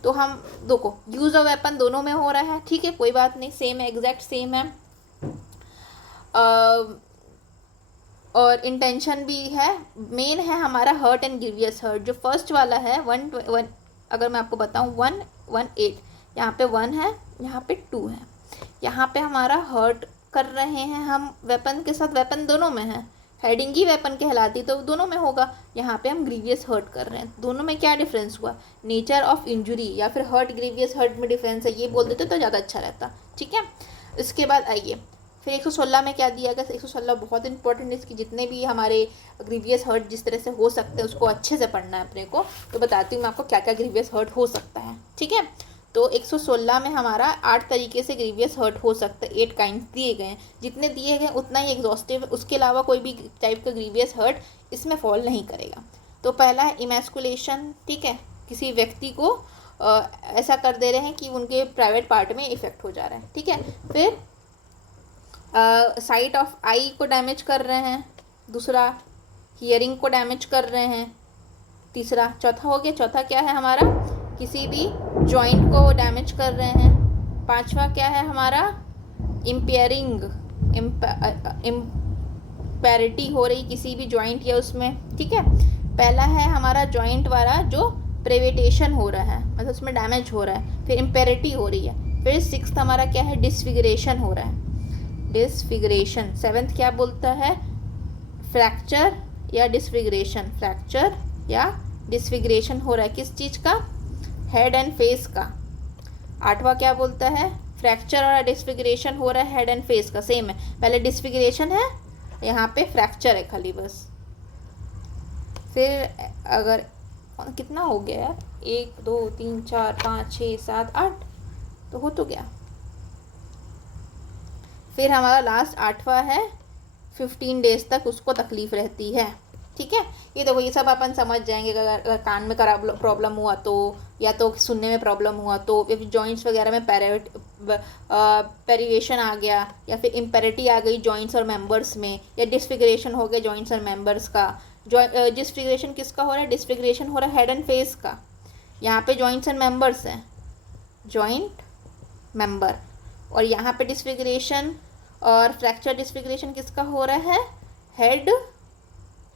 तो हम देखो यूज़ ऑफ वेपन दोनों में हो रहा है, ठीक है, कोई बात नहीं, सेम है, एग्जैक्ट सेम है। और इंटेंशन भी है, मेन है हमारा हर्ट एंड ग्रीवियस हर्ट। जो फर्स्ट वाला है 1 अगर मैं आपको बताऊं 118, यहाँ पे 1 है, यहाँ पे 2 है, यहाँ पे हमारा हर्ट कर रहे हैं हम, वेपन के साथ, वेपन दोनों में है, हेडिंग ही वेपन कहलाती तो दोनों में होगा। यहाँ पे हम ग्रीवियस हर्ट कर रहे हैं, दोनों में क्या डिफरेंस हुआ, नेचर ऑफ इंजुरी या फिर हर्ट ग्रीवियस हर्ट में डिफरेंस है, ये बोल देते तो ज़्यादा अच्छा रहता। ठीक है, इसके बाद आइए फिर 116 में क्या दिया गया। 116 बहुत इंपॉर्टेंट है, इसकी जितने भी हमारे ग्रीवियस हर्ट जिस तरह से हो सकते हैं उसको अच्छे से पढ़ना है अपने को। तो बताती हूँ मैं आपको क्या क्या ग्रीवियस हर्ट हो सकता है। ठीक है, तो 116 में हमारा 8 तरीके से ग्रीवियस हर्ट हो सकता है, 8 काइंड दिए गए हैं, जितने दिए गए उतना ही एग्जॉस्टिव, उसके अलावा कोई भी टाइप का ग्रीवियस हर्ट इसमें फॉल नहीं करेगा। तो पहला है इमैस्कुलेशन। ठीक है, किसी व्यक्ति को ऐसा कर दे रहे हैं कि उनके प्राइवेट पार्ट में इफेक्ट हो जा रहा है। ठीक है, फिर साइट ऑफ आई को डैमेज कर रहे हैं, दूसरा हियरिंग को डैमेज कर रहे हैं, तीसरा, चौथा हो गया, चौथा क्या है हमारा, किसी भी जॉइंट को डैमेज कर रहे हैं, पांचवा क्या है हमारा, इम्पेयरिंग, इम्पेरिटी हो रही किसी भी जॉइंट या उसमें। ठीक है, पहला है हमारा जॉइंट वाला जो प्रेवेटेशन हो रहा है, मतलब उसमें डैमेज हो रहा है, फिर इम्पेरिटी हो रही है, फिर सिक्स्थ हमारा क्या है, डिसफिगरेशन हो रहा है, डिसफिगरेशन। सेवेंथ क्या बोलता है, फ्रैक्चर या डिसफिगरेशन, फ्रैक्चर या डिसफिगरेशन हो रहा है किस चीज़ का, हेड एंड फेस का। आठवां क्या बोलता है, फ्रैक्चर और डिसफिगरेशन हो रहा है हेड एंड फेस का, सेम है, पहले डिसफिगरेशन है, यहाँ पे फ्रैक्चर है खाली बस। फिर अगर कितना हो गया यार, 1 2 3 4 5 6 7 8 तो हो तो गया। फिर हमारा लास्ट 8वां है, 15 डेज तक उसको तकलीफ रहती है। ठीक है, ये देखो ये सब अपन समझ जाएंगे। अगर कान में प्रॉब्लम हुआ तो, या तो सुनने में प्रॉब्लम हुआ तो, या फिर जॉइंट्स वगैरह में पेरिवेशन आ गया, या फिर इम्पेरिटी आ गई जॉइंट्स और मेंबर्स में, या डिसफिगरेशन हो गया जॉइंट्स और मेंबर्स का। डिसफिगरेशन किसका हो रहा है, डिसफिगरेशन हो रहा है हेड एंड फेस का। यहाँ पे जॉइंट्स एंड मेंबर्स हैं, जॉइंट मेंबर, और यहाँ पे डिसफिगरेशन और फ्रैक्चर डिसफिगरेशन किसका हो रहा है, हेड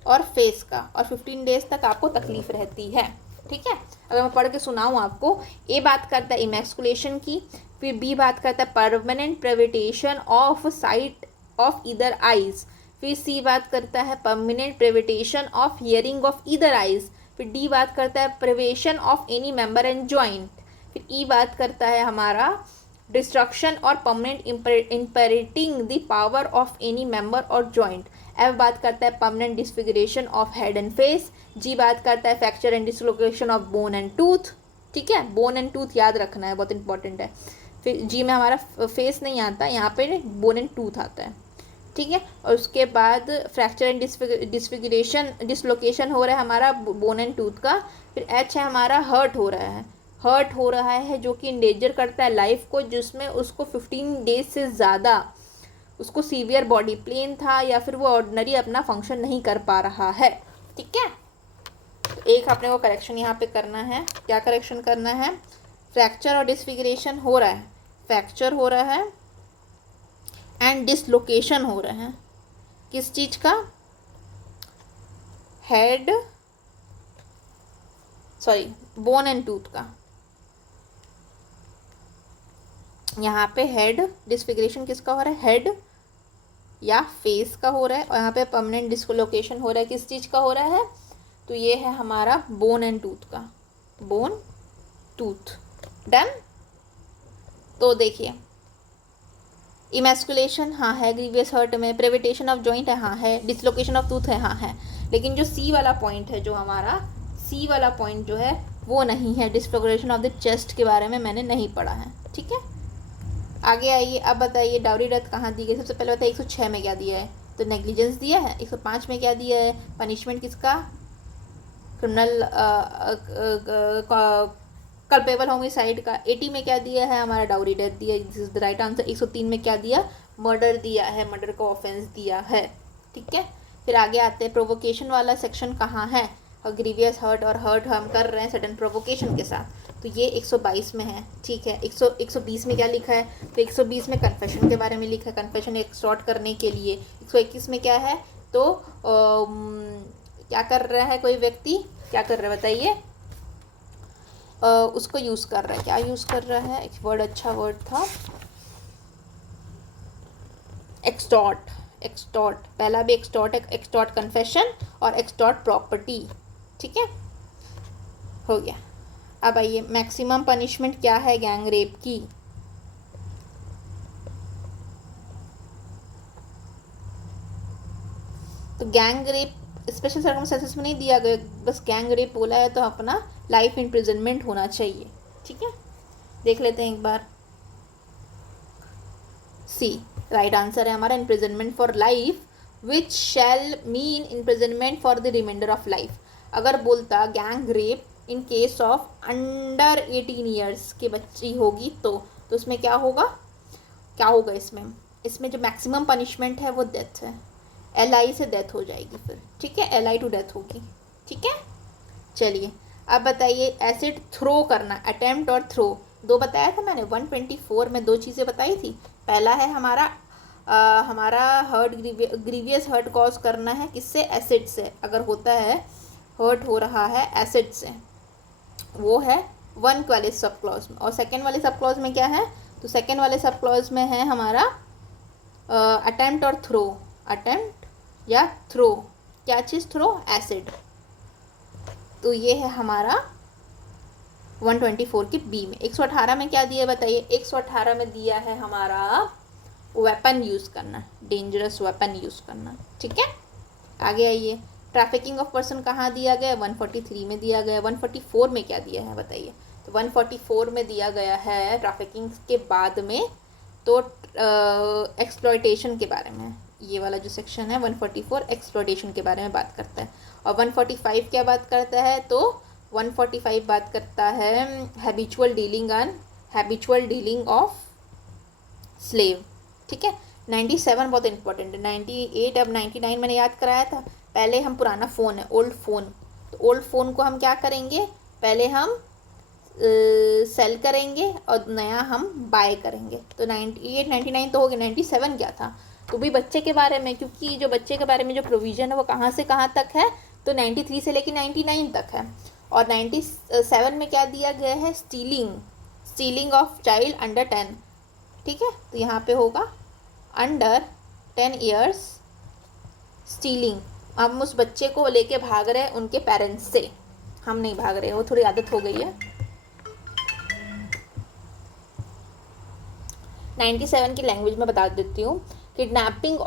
और फेस का, और 15 डेज तक आपको तकलीफ रहती है। ठीक है, अगर मैं पढ़ के सुनाऊँ आपको, ए बात करता है इमैस्कुलेशन की, फिर बी बात करता है permanent privation of sight of either eyes, फिर सी बात करता है permanent privation of hearing of either eyes, फिर डी बात करता है privation of any member and joint, फिर ई बात करता है हमारा destruction or permanent impairing the power of any member or joint, F बात करता है permanent disfiguration of head and face, G बात करता है fracture and dislocation of bone and tooth. ठीक है, बोन एंड टूथ याद रखना है, बहुत इंपॉर्टेंट है। फिर जी में हमारा फेस नहीं आता, यहाँ पे बोन एंड टूथ आता है। ठीक है, और उसके बाद फ्रैक्चर एंड डिसफिगरेशन, डिसलोकेशन हो रहा है हमारा बोन एंड टूथ का। फिर एच है हमारा हर्ट हो रहा है, हर्ट हो रहा है जो कि इंडेंजर करता है लाइफ को, जिसमें उसको 15 डेज से ज़्यादा उसको सीवियर बॉडी पेन था, या फिर वो ऑर्डिनरी अपना फंक्शन नहीं कर पा रहा है। ठीक है, तो एक अपने को करेक्शन यहाँ पे करना है, क्या करेक्शन करना है, फ्रैक्चर और डिसफिगरेशन हो रहा है, फ्रैक्चर हो रहा है एंड डिसलोकेशन हो रहा है किस चीज़ का, head, sorry bone and tooth का। यहाँ पे हेड डिसफिगरेशन किसका हो रहा है, हेड या फेस का हो रहा है, और यहाँ पे परमानेंट डिसलोकेशन हो रहा है किस चीज़ का हो रहा है, तो ये है हमारा बोन एंड टूथ का, बोन टूथ। डन। तो देखिए इमैस्कुलेशन हाँ है ग्रीवियस हर्ट में, प्रेविटेशन ऑफ जॉइंट है हाँ है, डिसलोकेशन ऑफ टूथ है हाँ है, लेकिन जो सी वाला पॉइंट है, जो हमारा सी वाला पॉइंट जो है वो नहीं है, डिसफिगरेशन ऑफ द चेस्ट के बारे में मैंने नहीं पढ़ा है। ठीक है, आगे आइए, अब बताइए डाउरी डेथ कहाँ दी गई। सबसे पहले बताइए 106 में क्या दिया है, तो नेग्लिजेंस दिया है। 105 में क्या दिया है, पनिशमेंट किसका, क्रिमिनल कल्पेबल होमिसाइड का। 80 में क्या दिया है, हमारा डाउरी डेथ दिया है, this is the right answer. 103 में क्या दिया, मर्डर दिया है, मर्डर का ऑफेंस दिया है। ठीक है, फिर आगे आते हैं प्रोवोकेशन वाला सेक्शन कहाँ है, और ग्रीवियस हर्ट और हर्ट हम कर रहे हैं सडन प्रोवोकेशन के साथ, तो ये 122 में है। ठीक है, 120 में क्या लिखा है, तो 120 में कन्फेशन के बारे में लिखा है, कन्फेशन एक्सटॉर्ट करने के लिए। 121 में क्या है, तो क्या कर रहा है कोई व्यक्ति, क्या कर रहा है बताइए, उसको यूज़ कर रहा है, क्या यूज़ कर रहा है, एक वर्ड अच्छा वर्ड था, एक्सटॉर्ट, एक्सटॉर्ट, पहला भी एक्सटॉर्ट है, एक्सटॉर्ट कन्फेशन और एक्सटॉर्ट प्रॉपर्टी, ठीक है, हो गया। अब आइए, मैक्सिमम पनिशमेंट क्या है गैंग रेप की? तो गैंग रेप स्पेशल सर्कमस्टेंसेस में नहीं दिया गया, बस गैंग रेप बोला है तो अपना लाइफ इम्प्रिजनमेंट होना चाहिए, ठीक है। देख लेते हैं एक बार। सी राइट आंसर है हमारा imprisonment for life which shall mean imprisonment for the remainder of life. अगर बोलता gang rape in case of under 18 years की बच्ची होगी तो उसमें क्या होगा, क्या होगा इसमें जो मैक्सिमम पनिशमेंट है वो डेथ है, LI से डेथ हो जाएगी फिर, ठीक है, LI टू डेथ होगी, ठीक है। चलिए अब बताइए, एसिड थ्रो करना, अटेम्प्ट और थ्रो, दो बताया था मैंने, 124 में दो चीज़ें बताई थी। पहला है हमारा हर्ट, ग्रीवियस हर्ट कॉज करना है किससे, एसिड से, अगर होता है हर्ट हो रहा है एसिड से, वो है 1 वाले सब क्लॉज में। और सेकेंड वाले सब क्लॉज में क्या है, तो सेकेंड वाले सब क्लॉज में है हमारा अटेम्प्ट और थ्रो, अटेम्प्ट या थ्रो, क्या चीज़, थ्रो एसिड। तो ये है हमारा 124 की बी में। 118 में क्या दिया बताइए, 118 में दिया है हमारा वेपन यूज़ करना, डेंजरस वेपन यूज़ करना, ठीक है। आगे आइए, ट्रैफिकिंग ऑफ पर्सन कहाँ दिया गया, 143 में दिया गया। 144 में क्या दिया है बताइए, तो 144 में दिया गया है ट्रैफिकिंग के बाद में तो एक्सप्लॉयटेशन के बारे में, ये वाला जो सेक्शन है 144 एक्सप्लॉयटेशन के बारे में बात करता है। और 145 क्या बात करता है, तो 145 बात करता है हैबिचुअल डीलिंग ऑफ स्लेव, ठीक है। 97 बहुत इंपॉर्टेंट है, 98 अब 99 मैंने याद कराया था। पहले हम पुराना फ़ोन है, ओल्ड फ़ोन, तो ओल्ड फ़ोन को हम क्या करेंगे, पहले हम सेल करेंगे और नया हम बाय करेंगे। तो 98 99 तो हो गया, 97 क्या था, तो भी बच्चे के बारे में, क्योंकि जो बच्चे के बारे में जो प्रोविज़न है वो कहाँ से कहाँ तक है, तो 93 से लेकर 99 तक है। और 97 में क्या दिया गया है, स्टीलिंग ऑफ चाइल्ड अंडर 10, ठीक है। तो यहाँ पे होगा अंडर 10 ईयर्स स्टीलिंग, हम उस बच्चे को लेके भाग रहे हैं उनके पेरेंट्स से, हम नहीं भाग रहे, वो थोड़ी आदत हो गई है। 97 की लैंग्वेज में बता देती हूँ, किडनैपिंग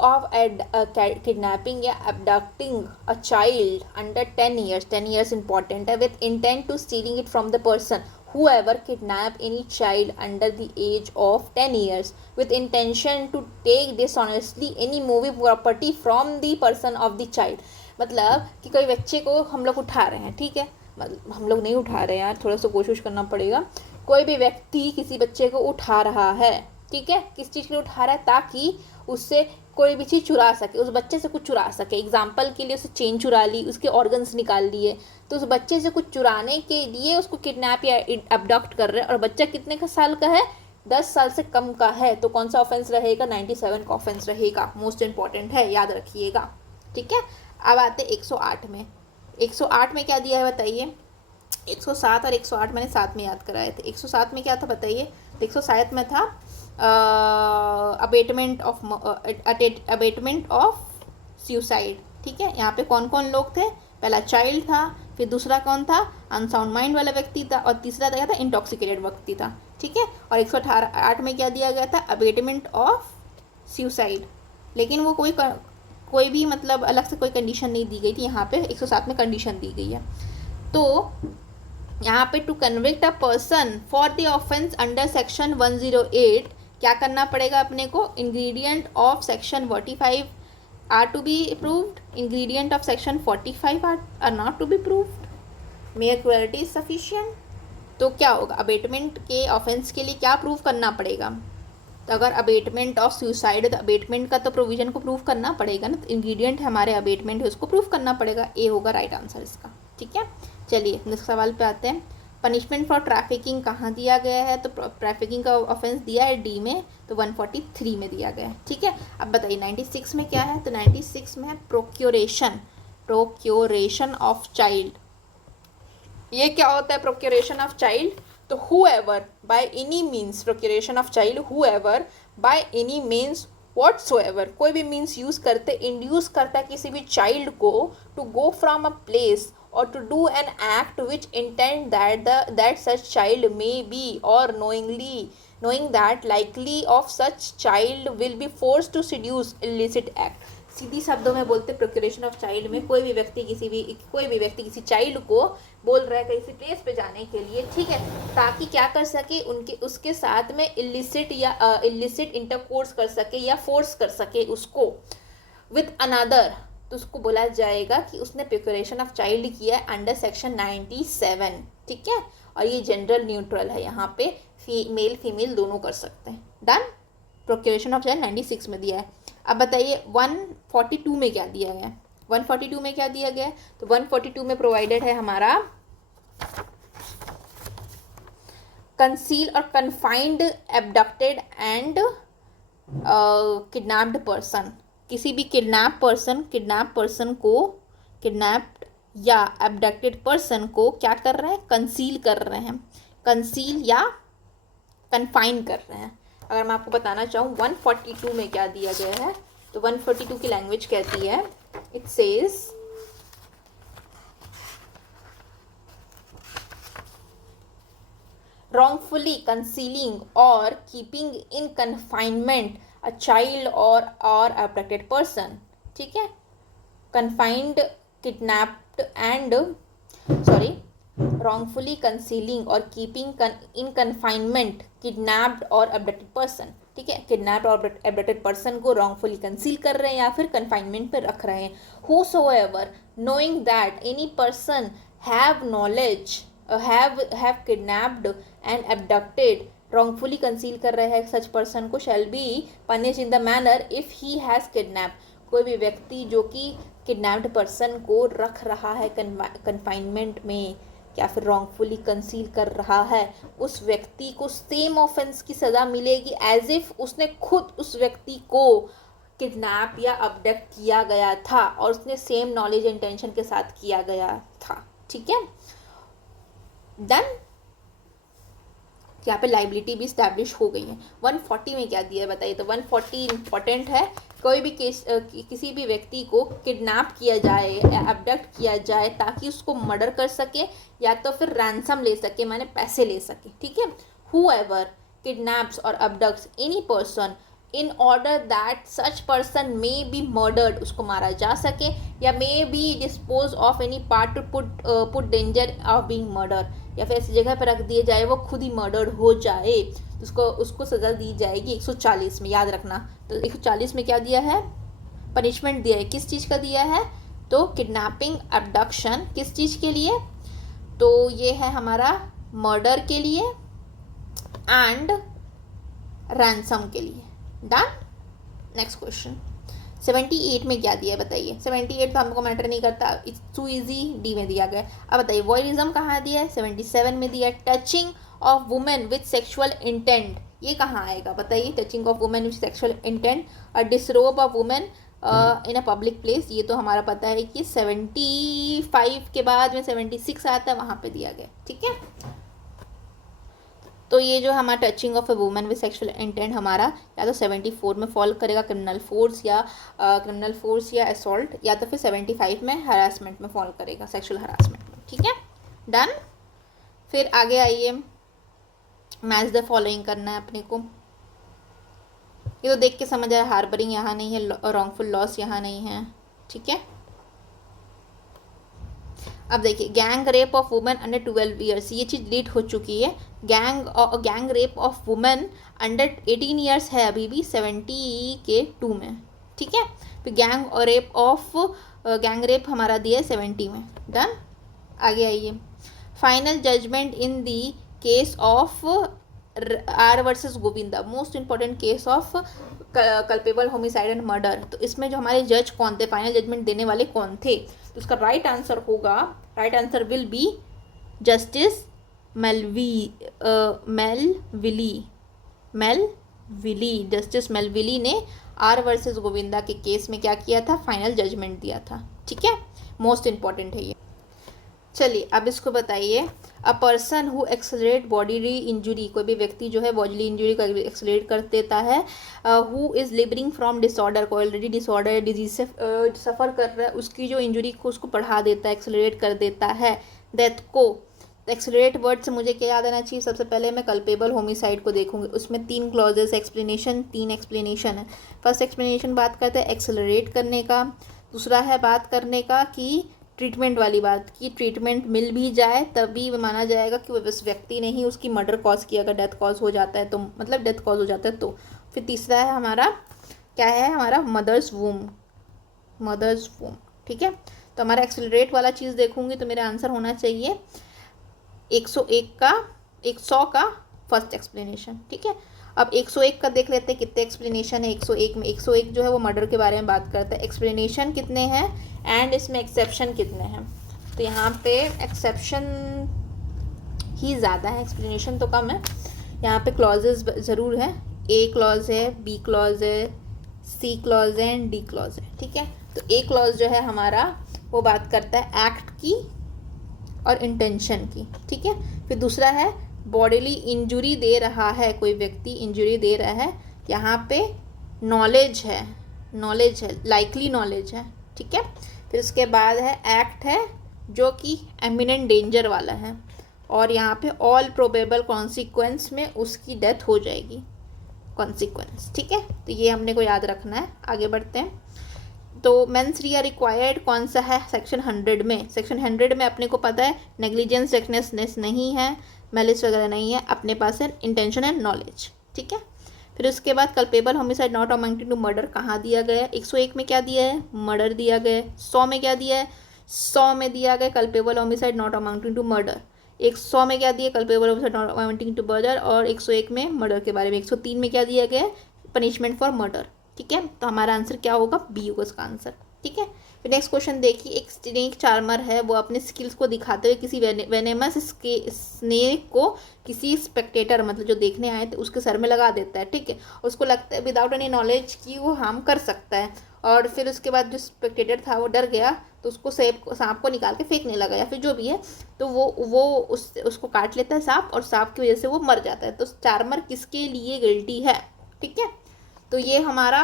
या abducting a child under 10 years, 10 years important है, with intent to stealing it from the person whoever kidnap any child under the age of 10 years with intention to take dishonestly any moving property from the person of the child। मतलब कि कोई बच्चे को हम लोग उठा रहे हैं, ठीक है, मतलब हम लोग नहीं उठा रहे हैं यार, थोड़ा सा कोशिश करना पड़ेगा। कोई भी व्यक्ति किसी बच्चे को उठा रहा है, ठीक है, किस चीज़ के लिए उठा रहा है, ताकि उससे कोई भी चीज़ चुरा सके, उस बच्चे से कुछ चुरा सके। एग्जाम्पल के लिए उसे चेन चुरा ली, उसके ऑर्गन्स निकाल लिए, तो उस बच्चे से कुछ चुराने के लिए उसको किडनैप या अबडक्ट कर रहे हैं। और बच्चा कितने का साल का है, 10 साल से कम का है, तो कौन सा ऑफेंस रहेगा, 97 का ऑफेंस रहेगा, मोस्ट इंपॉर्टेंट है, याद रखिएगा, ठीक है। अब आते 108 में। 108 में क्या दिया है बताइए, 107 और 108 मैंने साथ में याद कराए थे। 107 में क्या था बताइए, 107 में था अबेटमेंट ऑफ सुसाइड, ठीक है। यहाँ पे कौन कौन लोग थे, पहला चाइल्ड था, फिर दूसरा कौन था, अनसाउंड माइंड वाला व्यक्ति था, और तीसरा क्या था, इंटॉक्सिकेटेड व्यक्ति था, ठीक है। और 108 में क्या दिया गया था, अबेटमेंट ऑफ सुसाइड, लेकिन वो कोई भी मतलब अलग से कोई कंडीशन नहीं दी गई थी, यहाँ पे 107 में कंडीशन दी गई है। तो यहाँ पे to convict a person for the offence under section 108 क्या करना पड़ेगा अपने को, ingredient of section 45 are to be proved, ingredient of section 45 are not to be proved, mere quality is sufficient. तो क्या होगा, अबेटमेंट के ऑफेंस के लिए क्या प्रूव करना पड़ेगा, तो अगर अबेटमेंट ऑफ सुसाइड है तो अबेटमेंट का तो प्रोविजन को प्रूव करना पड़ेगा ना, तो इंग्रेडिएंट हमारे अबेटमेंट है उसको प्रूव करना पड़ेगा, ए होगा राइट आंसर इसका, ठीक है। चलिए नेक्स्ट सवाल पे आते हैं। पनिशमेंट फॉर ट्रैफिकिंग कहाँ दिया गया है, तो ट्रैफिकिंग का ऑफेंस दिया है डी में, तो 143 में दिया गया है, ठीक है। अब बताइए 96 में क्या है, तो 96 में है प्रोक्योरेशन ऑफ चाइल्ड। ये क्या होता है प्रोक्योरेशन ऑफ चाइल्ड, तो whoever by any means, procuration of child, whoever by any means whatsoever कोई भी मीन्स यूज करते इंड्यूस करता है किसी भी चाइल्ड को to go from a place or to do an act which intend that such child may be or knowing that likely of such child will be forced to seduce illicit act। सीधी शब्दों में बोलते प्रोक्यूरेशन ऑफ चाइल्ड में कोई भी व्यक्ति किसी चाइल्ड को बोल रहा है किसी प्लेस पे जाने के लिए, ठीक है, ताकि क्या कर सके उसके साथ में इलिसिट इंटरकोर्स कर सके या फोर्स कर सके उसको विथ अनदर, तो उसको बोला जाएगा कि उसने प्रोक्यूरेशन ऑफ चाइल्ड किया है अंडर सेक्शन 97, ठीक है। और ये जनरल न्यूट्रल है, यहाँ पे मेल फीमेल दोनों कर सकते हैं। डन। प्रोक्यूरेशन ऑफ चाइल्ड 96 में दिया है। अब बताइए 142 में क्या दिया गया है। 142 में क्या दिया गया है, तो 142 में प्रोवाइडेड है हमारा कंसील और कन्फाइंड एब्डक्टेड एंड किडनैप्ड पर्सन। किसी भी किडनैप्ड पर्सन को किडनैप्ड या एब्डक्टेड पर्सन को क्या कर रहे हैं, कंसील कर रहे हैं, कंसील या कन्फाइन कर रहे हैं। अगर मैं आपको बताना चाहूँ 142 में क्या दिया गया है, तो 142 की लैंग्वेज कहती है, it says wrongfully concealing or keeping in confinement a child or abducted person, ठीक है। confined kidnapped and wrongfully concealing or keeping in confinement kidnapped or abducted person, ठीक है। किडनैप्ड और एब्डक्टेड पर्सन को रॉन्गफुली कंसील कर रहे हैं या फिर कन्फाइनमेंट पर रख रहे हैं। whosoever knowing that any person have knowledge have kidnapped and abducted wrongfully conceal कर रहे हैं सच पर्सन को shall be punished in the manner if he has kidnapped। कोई भी व्यक्ति जो कि किडनैप्ड पर्सन को रख रहा है कन्फाइनमेंट में या फिर रॉन्गफुली कंसील कर रहा है, उस व्यक्ति को सेम ऑफेंस की सज़ा मिलेगी एज इफ उसने खुद उस व्यक्ति को किडनैप या अबडक्ट किया गया था और उसने सेम नॉलेज इंटेंशन के साथ किया गया था, ठीक है। डन। यहाँ पे लाइबिलिटी भी स्टैब्लिश हो गई है। 140 में क्या दिया है बताइए, तो 140 इंपॉर्टेंट है। कोई भी केस किसी भी व्यक्ति को किडनैप किया जाए या अबडक्ट किया जाए ताकि उसको मर्डर कर सके या तो फिर रैंसम ले सके, माने पैसे ले सके, ठीक है। whoever kidnaps or abducts any person in order that such person may be murdered, उसको मारा जा सके, या may be dispose of any part to put danger of being murdered, या फिर ऐसी जगह पर रख दिए जाए वो खुद ही मर्डर्ड हो जाए, उसको सज़ा दी जाएगी 140 में, याद रखना। तो 140 में क्या दिया है, पनिशमेंट दिया है, किस चीज़ का दिया है, तो किडनैपिंग अबडक्शन, किस चीज़ के लिए, तो ये है हमारा मर्डर के लिए एंड रैंसम के लिए। डन। नेक्स्ट क्वेश्चन 78 में क्या दिया है बताइए। 78 तो हमको मैटर नहीं करता, इट्स टू इजी, डी में दिया गया। अब बताइए वॉयरिज्म कहाँ दिया है, 77 में दिया है। Touching of women with sexual intent, ये कहाँ आएगा बताइए। Touching of women with sexual intent और disrobe of women in a public place, ये तो हमारा पता है कि 75 के बाद में 76 आता है, वहाँ पे दिया गया, ठीक है। तो ये जो हमारा touching of A women with sexual intent हमारा या तो 74 में फॉल करेगा क्रिमिनल फोर्स या असॉल्ट, या तो फिर 75 में हरासमेंट में फॉल करेगा, सेक्सुअल हरासमेंट में, ठीक है। डन। फिर आगे आइए, मैच द फॉलोइंग करना है अपने को। ये तो देख के समझ आया, हार्बरिंग यहाँ नहीं है, रॉन्गफुल लॉस यहाँ नहीं है, ठीक है। अब देखिए gang rape of women under 12 years, ये चीज़ डिलीट हो चुकी है। Gang rape of women under 18 years है अभी भी 72 में, ठीक है। फिर गैंग रेप हमारा दिया है 70 में। डन। आगे आइए, final judgement in the case of R versus Govinda, most important case of culpable homicide and murder. तो इसमें जो हमारे जज कौन थे, फाइनल जजमेंट देने वाले कौन थे, तो उसका राइट आंसर होगा, right answer will be justice Melvill. Justice Melvill ने आर वर्सेस गोविंदा के केस में क्या किया था, फाइनल जजमेंट दिया था, ठीक है। मोस्ट इंपॉर्टेंट है ये। चलिए अब इसको बताइए। A person who accelerate bodily injury, कोई भी व्यक्ति जो है बॉडीली इंजुरी का एक्सेलरेट कर देता है। हु इज़ लिबरिंग फ्रॉम डिसऑर्डर, को ऑलरेडी डिसऑर्डर डिजीज से सफ़र कर रहा है, उसकी जो इंजुरी को उसको बढ़ा देता है, एक्सेलरेट कर देता है। डेथ को, एक्सेलरेट वर्ड से मुझे क्या याद आना चाहिए? सबसे पहले मैं कल्पेबल होमिसाइड को देखूंगी, उसमें 3 क्लॉजेस एक्सप्लेनेशन, 3 एक्सप्लेनेशन है। फर्स्ट एक्सप्लेनेशन बात करते हैं एक्सेलरेट करने का, दूसरा है बात करने का कि ट्रीटमेंट वाली बात की ट्रीटमेंट मिल भी जाए तभी माना जाएगा कि उस व्यक्ति ने ही उसकी मर्डर कॉज किया, अगर डेथ कॉज हो जाता है तो, मतलब डेथ कॉज हो जाता है तो। फिर तीसरा है हमारा, क्या है हमारा? Mother's womb, mother's womb. ठीक है, तो हमारा एक्सेलरेट वाला चीज़ देखूंगी तो मेरा आंसर होना चाहिए 100 का फर्स्ट एक्सप्लेनेशन। ठीक है, अब 101 का देख लेते हैं कितने एक्सप्लेनेशन है। 101 में 101 जो है वो मर्डर के बारे में बात करता है। एक्सप्लेनेशन कितने हैं एंड इसमें एक्सेप्शन कितने हैं? तो यहाँ पे एक्सेप्शन ही ज़्यादा है, एक्सप्लेनेशन तो कम है। यहाँ पे क्लॉजेज ज़रूर है, ए क्लॉज है, बी क्लॉज है, सी क्लॉज है एंड डी क्लॉज है। ठीक है, तो ए क्लॉज जो है हमारा वो बात करता है एक्ट की और इंटेंशन की। ठीक है, फिर दूसरा है बॉडीली इंजुरी दे रहा है, कोई व्यक्ति इंजुरी दे रहा है, यहाँ पे नॉलेज है, नॉलेज है, लाइकली नॉलेज है। ठीक है, फिर उसके बाद है एक्ट है जो कि एमिनेंट डेंजर वाला है, और यहाँ पे ऑल प्रोबेबल कॉन्सिक्वेंस में उसकी डेथ हो जाएगी, कॉन्सिक्वेंस। ठीक है, तो ये हमने को याद रखना है। आगे बढ़ते हैं। तो मेंस री आर रिक्वायर्ड कौन सा है? सेक्शन 100 में। सेक्शन 100 में अपने को पता है नेग्लिजेंस, रेकनेसनेस नहीं है, मैलिस वगैरह नहीं है, अपने पास है इंटेंशन एंड नॉलेज। ठीक है, फिर उसके बाद culpable homicide not amounting to murder कहाँ दिया गया है? 101 में क्या दिया है? मर्डर दिया गया है। 100 में क्या दिया है? 100 में दिया गया culpable homicide not amounting to murder. 100 में क्या दिया? Culpable homicide not amounting to murder, और 101 में मर्डर के बारे में। 103 में क्या दिया गया है? Punishment for murder. ठीक है, तो हमारा आंसर क्या होगा? बी होगा इसका आंसर। ठीक है, फिर नेक्स्ट क्वेश्चन देखिए। एक स्नेक चार्मर है, वो अपने स्किल्स को दिखाते हुए किसी वेनेमस स्नेक को किसी स्पेक्टेटर, मतलब जो देखने आए थे, उसके सर में लगा देता है। ठीक है, उसको लगता है विदाउट एनी नॉलेज कि वो हार्म कर सकता है, और फिर उसके बाद जो स्पेक्टेटर था वो डर गया तो उसको सांप को निकाल के फेंकने लगा, या फिर जो भी है, तो वो उसको काट लेता है सांप, और सांप की वजह से वो मर जाता है। तो चार्मर किसके लिए गिल्टी है? ठीक है, तो ये हमारा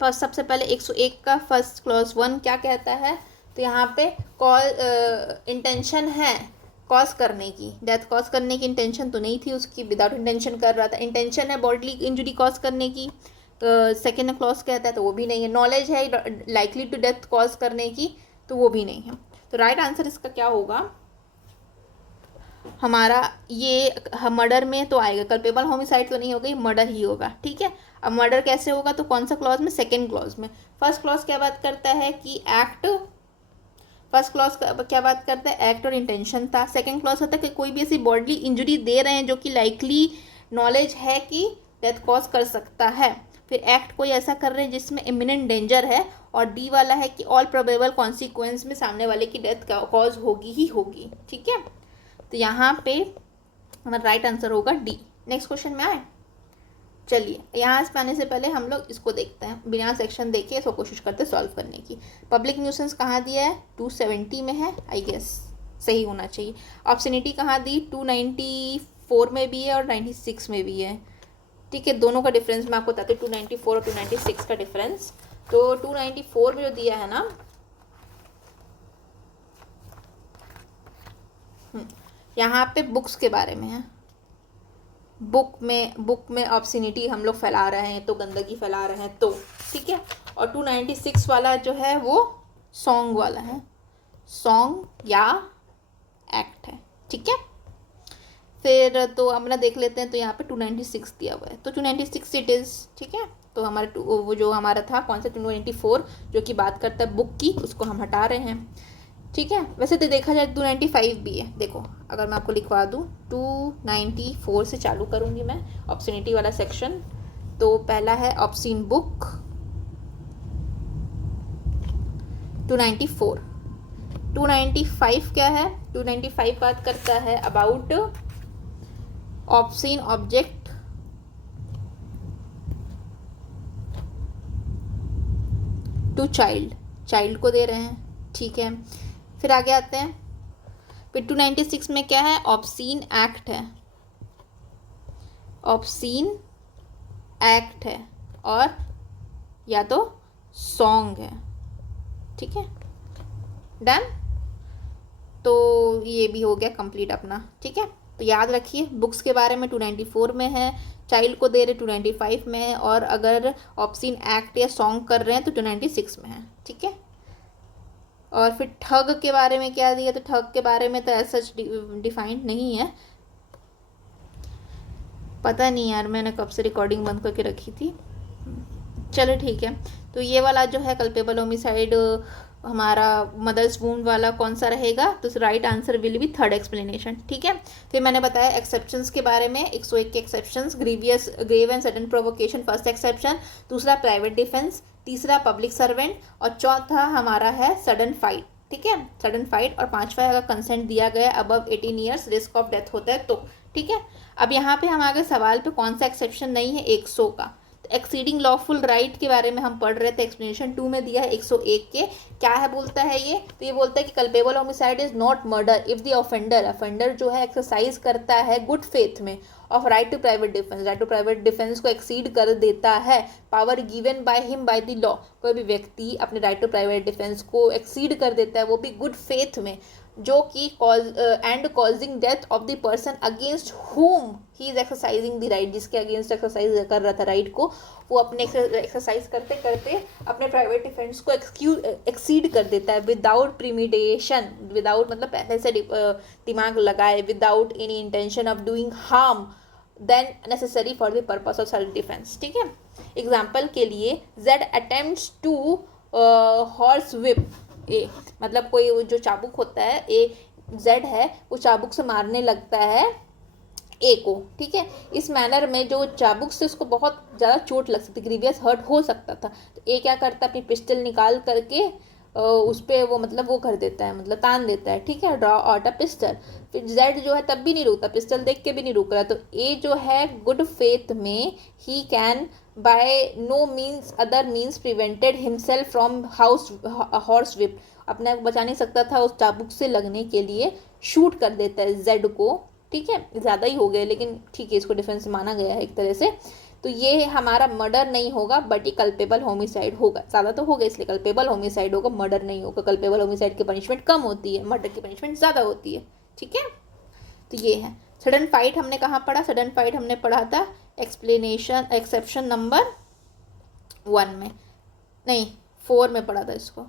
फर्स्ट, सबसे पहले 101 का फर्स्ट क्लॉज 1 क्या कहता है? तो यहाँ पे इंटेंशन है कॉज करने की, डेथ कॉज करने की इंटेंशन तो नहीं थी उसकी, विदाउट इंटेंशन कर रहा था। इंटेंशन है बॉडीली इंजुरी कॉज करने की, सेकेंड क्लॉज कहता है तो वो भी नहीं है। नॉलेज है लाइकली टू डेथ कॉज करने की, तो वो भी नहीं है। तो राइट आंसर इसका क्या होगा हमारा? ये मर्डर में तो आएगा, कल्पेबल होमिसाइड तो नहीं होगा, ये मर्डर ही होगा। ठीक है, अब मर्डर कैसे होगा? तो कौन सा क्लॉज में? सेकेंड क्लॉज में। फर्स्ट क्लॉज क्या बात करता है कि एक्ट, फर्स्ट क्लॉज क्या बात करता है? एक्ट और इंटेंशन था। सेकेंड क्लॉज होता है कि कोई भी ऐसी बॉडीली इंजुरी दे रहे हैं जो कि लाइकली नॉलेज है कि डेथ कॉज कर सकता है। फिर एक्ट कोई ऐसा कर रहे हैं जिसमें इमिनेंट डेंजर है, और डी वाला है कि ऑल प्रोबेबल कॉन्सिक्वेंस में सामने वाले की डेथ कॉज होगी ही होगी। ठीक है, तो यहाँ पे हमारा राइट आंसर होगा डी। नेक्स्ट क्वेश्चन में आए, चलिए यहाँ से आने से पहले हम लोग इसको देखते हैं, बिना सेक्शन देखे इसको कोशिश करते सॉल्व करने की। पब्लिक न्यूसेंस कहाँ दिया है? 270 में है, आई गेस सही होना चाहिए। ऑब्सनिटी कहाँ दी? 294 में भी है और 96 में भी है। ठीक है, दोनों का डिफरेंस मैं आपको बताती हूँ, 294 और 296 का डिफरेंस। तो 294 में जो दिया है ना, यहाँ पे बुक्स के बारे में है। बुक में ऑब्सनिटी हम लोग फैला रहे हैं, तो गंदगी फैला रहे हैं तो। ठीक है, और 296 वाला जो है वो सॉन्ग वाला है, सॉन्ग या एक्ट है। ठीक है, फिर तो अपना देख लेते हैं। तो यहाँ पे 296 दिया हुआ है, तो 296 इट इज़। ठीक है, तो हमारा वो जो हमारा था कौन सा 294 जो कि बात करता है बुक की, उसको हम हटा रहे हैं। ठीक है, वैसे तो देखा जाए 295 भी है। देखो अगर मैं आपको लिखवा दूँ, 294 से चालू करूँगी मैं ऑब्सनिटी वाला सेक्शन। तो पहला है ऑब्सीन बुक 294। 295 क्या है? 295 बात करता है about obscene object to child, child को दे रहे हैं। ठीक है, फिर आगे आते हैं फिर 296 में क्या है, ऑब्सीन एक्ट है, ऑब्सीन एक्ट है, और या तो सॉन्ग है, ठीक है, डन। तो ये भी हो गया कंप्लीट अपना, ठीक है। तो याद रखिए बुक्स के बारे में 294 में है, चाइल्ड को दे रहे 295 में है, और अगर ऑब्सीन एक्ट या सॉन्ग कर रहे हैं तो 296 में है, ठीक है। और फिर ठग के बारे में क्या दिया, तो ठग के बारे में तो ऐसा डिफाइंड नहीं है, पता नहीं यार मैंने कब से रिकॉर्डिंग बंद करके रखी थी, चलो ठीक है। तो ये वाला जो है कल्पेबल होमिसाइड हमारा मदर्स वूंड वाला कौन सा रहेगा, तो right answer will B third explanation, ठीक है। फिर मैंने बताया एक्सेप्शंस के बारे में, 101 के exceptions, grave and sudden provocation first exception, दूसरा प्राइवेट डिफेंस, तीसरा पब्लिक सर्वेंट, और चौथा हमारा है सडन फाइट, ठीक है, सडन फाइट। और पांचवा अगर कंसेंट दिया गया above 18 years, risk of death होता है तो, ठीक है। अब यहाँ पे हम आगे सवाल पे कौन सा एक्सेप्शन नहीं है, 100 का, एक्सीडिंग लॉफुल राइट के बारे में हम पढ़ रहे थे, एक्सप्लेनेशन 2 में दिया है 101 के। क्या है बोलता है ये, तो ये बोलता है कि culpable homicide is not murder if the offender जो है एक्सरसाइज करता है गुड फेथ में of right to private defence, right to private defence को एक्सीड कर देता है, power given by him by the law, कोई भी व्यक्ति अपने राइट टू प्राइवेट डिफेंस को एक्सीड कर देता है, वो भी गुड फेथ में, जो कि and causing death of the person against हुम he is exercising the right, जिसके अगेंस्ट एक्सरसाइज कर रहा था राइट को, वो अपने एक्सरसाइज करते करते अपने प्राइवेट डिफेंस को एक्सीड कर देता है विदाउट प्रीमिडिएशन, विदाउट मतलब पहले से दिमाग लगाए, without any intention of doing harm then necessary for the purpose of self defence, ठीक है। एग्जाम्पल के लिए Z attempts to horsewhip A, मतलब कोई जो चाबुक होता है, ए जेड है वो चाबुक से मारने लगता है ए को, ठीक है। इस मैनर में जो चाबुक से उसको बहुत ज़्यादा चोट लग सकती, ग्रीवियस हर्ट हो सकता था, तो ए क्या करता है, अपनी पिस्टल निकाल करके उस पर वो मतलब वो कर देता है, मतलब तान देता है, ठीक है, ड्रॉ आउट अ पिस्टल। फिर जेड जो है तब भी नहीं रुकता, पिस्टल देख के भी नहीं रुक रहा, तो ए जो है गुड फेथ में he can by no means other means prevented himself from horsewhip, अपने आप बचा नहीं सकता था उस चाबुक से लगने के लिए शूट कर देता है जेड को, ठीक है। ज़्यादा ही हो गए लेकिन ठीक है, इसको डिफेंस माना गया है एक तरह से। तो ये हमारा मर्डर नहीं होगा बट ये कल्पेबल होमिसाइड होगा, ज़्यादा तो होगा इसलिए कल्पेबल होमिसाइड होगा, मर्डर नहीं होगा। कल्पेबल होमिसाइड की पनिशमेंट कम होती है, मर्डर की पनिशमेंट ज़्यादा होती है, ठीक है। तो ये है सडन फाइट, हमने कहाँ पढ़ा, सडन फाइट हमने पढ़ा था एक्सप्लेनेशन एक्सेप्शन नंबर 1 में, नहीं 4 में पढ़ा था इसको,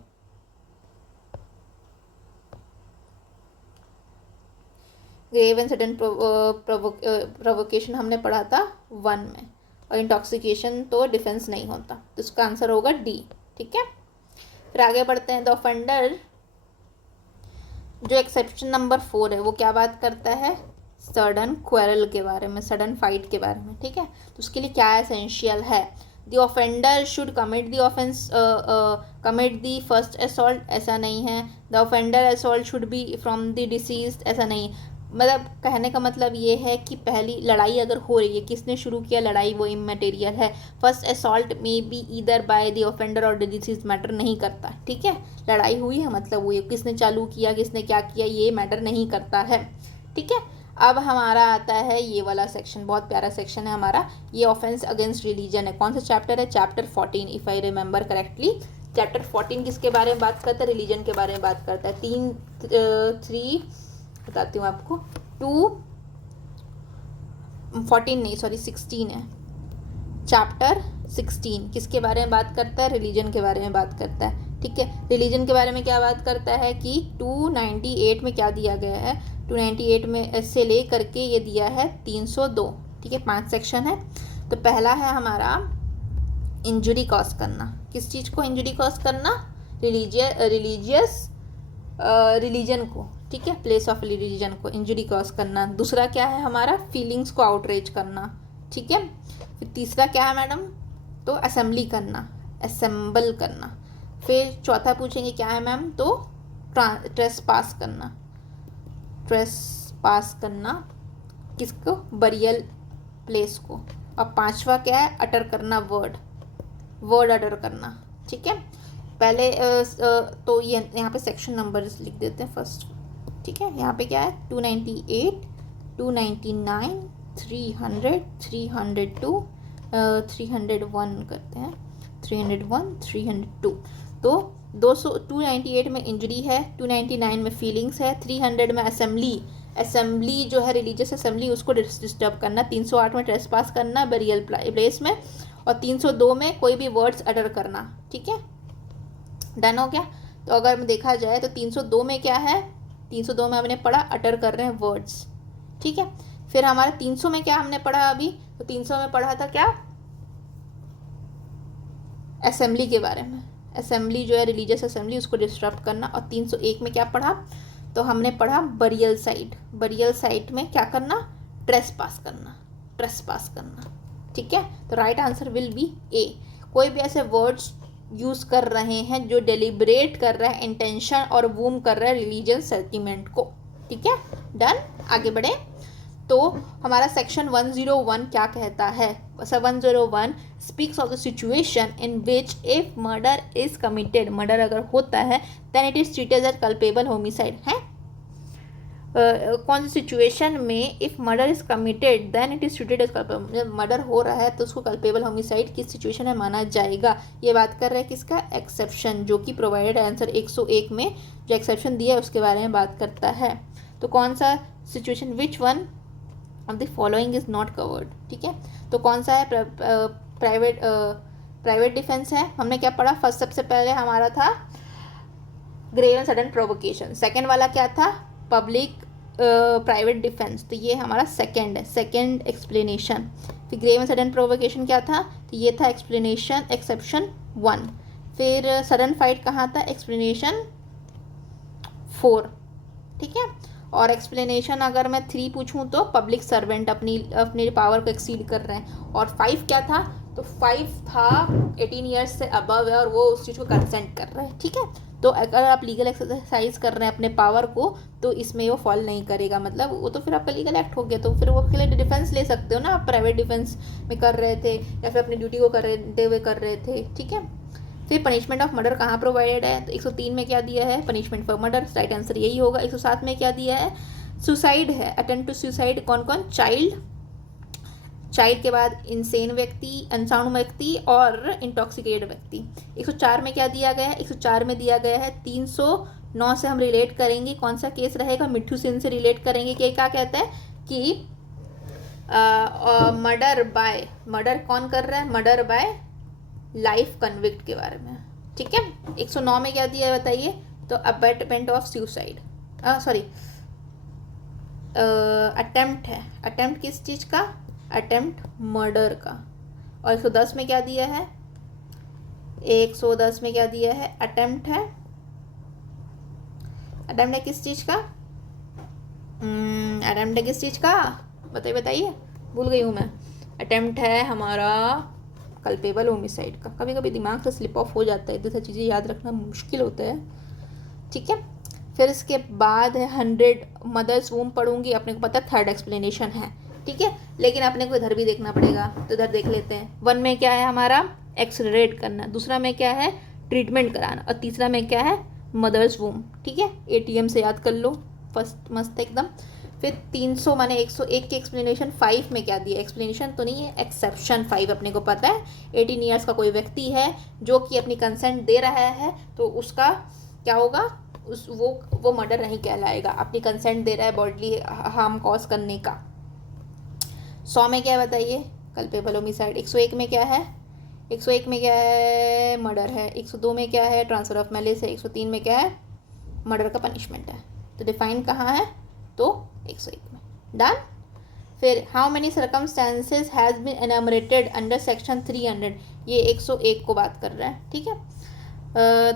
ग्रेव एंड सडन प्रोवोकेशन हमने पढ़ा था 1 में, और इंटॉक्सिकेशन तो डिफेंस नहीं होता, तो इसका आंसर होगा डी, ठीक है। फिर आगे बढ़ते हैं, द ऑफेंडर जो एक्सेप्शन नंबर 4 है वो क्या बात करता है, सडन क्वेरल के बारे में, सडन फाइट के बारे में, ठीक है। तो उसके लिए क्या एसेंशियल है, the offender should commit the offence commit the first assault, ऐसा नहीं है, the offender assault should be from the disease, ऐसा नहीं, मतलब कहने का मतलब ये है कि पहली लड़ाई अगर हो रही है, किसने शुरू किया लड़ाई वो इमैटेरियल है, फर्स्ट असॉल्ट में be either by the offender और द डिसीज मैटर नहीं करता, ठीक है। लड़ाई हुई है मतलब हुई है, किसने चालू किया, किसने क्या किया, ये मैटर नहीं करता है, ठीक है। अब हमारा आता है ये वाला सेक्शन, बहुत प्यारा सेक्शन है हमारा, ये ऑफेंस अगेंस्ट रिलीजन है, कौन सा चैप्टर है, chapter 14 if I remember correctly. Chapter 14 किसके बारे में बात करता है, रिलीजन के बारे में बात करता है। 3 बताती हूँ आपको, 16 है, चैप्टर 16 किसके बारे में बात करता है, रिलीजन के बारे में बात करता है, ठीक है। रिलीजन के बारे में क्या बात करता है कि 298 में क्या दिया गया है, 298 में से ले करके ये दिया है 302, ठीक है, 5 सेक्शन है। तो पहला है हमारा इंजुरी कॉज करना, किस चीज़ को इंजुरी कॉज करना, रिलीजन को, ठीक है, प्लेस ऑफ रिलीजन को इंजुरी कॉज करना। दूसरा क्या है हमारा, फीलिंग्स को आउटरीच करना, ठीक है। फिर तीसरा क्या है मैडम, तो असेंबली करना, असेंबल करना। फिर चौथा पूछेंगे क्या है मैम, तो ट्रेस पास करना, ट्रेस पास करना किसको, बरियल प्लेस को। और पांचवा क्या है, अटर करना, वर्ड अटर करना, ठीक है। पहले तो ये यहाँ पे सेक्शन नंबर लिख देते हैं फर्स्ट, ठीक है, यहाँ पे क्या है 298, 299, 300, 302, 301 करते हैं, 301, 302। तो 298 में इंजरी है, 299 में फीलिंग्स है, 300 में असेंबली जो है रिलीजियस असेंबली उसको डिस्टर्ब करना, 308 में ट्रेसपास करना बरियल प्लेस में, और 302 में कोई भी वर्ड्स अटर करना। ठीक है, डन हो गया। तो अगर देखा जाए तो 302 में क्या है, 302 में हमने पढ़ा अटर कर रहे हैं वर्ड्स। ठीक है, फिर हमारा 300 में क्या हमने पढ़ा अभी, तो 300 में पढ़ा था क्या, असेंबली के बारे में, असेंबली जो है रिलीजियस असेंबली उसको डिस्टर्ब करना। और 301 में क्या पढ़ा, तो हमने पढ़ा बरियल साइट में क्या करना, ट्रेसपास करना। ठीक है, तो राइट आंसर विल बी ए। कोई भी ऐसे वर्ड्स यूज कर रहे हैं जो डेलिब्रेट कर रहा है इंटेंशन और वूम कर रहा है रिलीजियस सेंटिमेंट को। ठीक है, डन, आगे बढ़े। तो हमारा सेक्शन 101 क्या कहता है, 101 speaks of the situation in which if murder is committed, murder अगर होता है then it is treated as culpable homicide है। कौन सी सिचुएशन में if murder is committed then it is treated as culpable, जब मर्डर हो रहा है तो उसको कल्पेबल होमिसाइड किस सिचुएशन में माना जाएगा। ये बात कर रहे हैं किसका, एक्सेप्शन, जो कि प्रोवाइडेड आंसर 101 में जो एक्सेप्शन दिया है उसके बारे में बात करता है। तो कौन सा situation, which one of the following is not covered. ठीक है, तो कौन सा है, प्राइवेट डिफेंस है। हमने क्या पढ़ा, फर्स्ट सबसे पहले हमारा था grave and sudden provocation, second वाला क्या था, पब्लिक प्राइवेट डिफेंस, तो ये हमारा सेकेंड है, सेकेंड एक्सप्लेनेशन। फिर ग्रेव एंड सडन प्रोवोकेशन क्या था, तो ये था एक्सप्लेनेशन एक्सेप्शन 1। फिर सडन फाइट कहाँ था, एक्सप्लेनेशन 4। ठीक है, और एक्सप्लेनेशन अगर मैं 3 पूछूं तो पब्लिक सर्वेंट अपनी पावर को एक्सीड कर रहे हैं। और 5 क्या था, तो 5 था 18 ईयर्स से अबव है और वो उस चीज़ को कंसेंट कर रहे हैं। ठीक है, तो अगर आप लीगल एक्सरसाइज कर रहे हैं अपने पावर को तो इसमें वो फॉल नहीं करेगा, मतलब वो तो फिर आपका लीगल एक्ट हो गया। तो फिर वो के लिए डिफेंस ले सकते हो ना, आप प्राइवेट डिफेंस में कर रहे थे या फिर अपनी ड्यूटी को करते हुए कर रहे थे। ठीक है, फिर पनिशमेंट ऑफ मर्डर कहाँ प्रोवाइडेड है, तो 103 में क्या दिया है, punishment for murder, right answer यही होगा। 107 में क्या दिया है, सुसाइड है, अटेम्प्ट टू सुसाइड, कौन कौन, चाइल्ड के बाद इंसेन व्यक्ति, अनसाउंड व्यक्ति और इंटॉक्सिकेटेड व्यक्ति। 104 में क्या दिया गया है, 104 में दिया गया है 309 से हम रिलेट करेंगे, कौन सा केस रहेगा, मिट्ठू सेन से रिलेट करेंगे कि क्या कहता है कि मर्डर कौन कर रहा है, मर्डर बाय लाइफ कन्विक्ट के बारे में। ठीक है, 109 में क्या दिया है बताइए, तो abatement of suicide, sorry attempt है, अटेम्प्ट किस चीज़ का, अटेम्प्ट मर्डर का। और 110 में क्या दिया है, 110 में क्या दिया है, अटेम्प्ट है, अटेम्प्ट है किस चीज़ का, अटेम्प्ट है किस चीज़ का, बताइए भूल गई हूँ मैं। अटेम्प्ट है हमारा कल्पेबल होमिसाइड का। कभी कभी दिमाग से स्लिप ऑफ हो जाता है, इधर चीज़ें याद रखना मुश्किल होता है। ठीक है, फिर इसके बाद है 100 मदर्स वूम पढ़ूंगी, अपने को पता है थर्ड एक्सप्लेनेशन है। ठीक है, लेकिन अपने को इधर भी देखना पड़ेगा, तो इधर देख लेते हैं। 1 में क्या है हमारा, एक्सलरेट करना, दूसरा में क्या है, ट्रीटमेंट कराना, और तीसरा में क्या है, मदर्स वूम। ठीक है, ATM से याद कर लो, फर्स्ट मस्त एकदम। फिर 300 माने 101 के एक्सप्लेनेशन 5 में क्या दिया, एक्सप्लेनेशन तो नहीं है, एक्सेप्शन 5 अपने को पता है। 18 ईयर्स का कोई व्यक्ति है जो कि अपनी कंसेंट दे रहा है तो उसका क्या होगा, वो मर्डर नहीं कहलाएगा, अपनी कंसेंट दे रहा है बॉडली हार्म कॉज करने का। 100 में क्या है बताइए, कल्पेबल होमिसाइड। 101 में क्या है, 101 में क्या है, मर्डर है। 102 में क्या है, ट्रांसफर ऑफ मैलिस है। 103 में क्या है, मर्डर का पनिशमेंट है। तो डिफाइन कहाँ है, तो 101 में, डन। फिर how many circumstances has been enumerated under section 300, ये 101 को बात कर रहा है। ठीक है,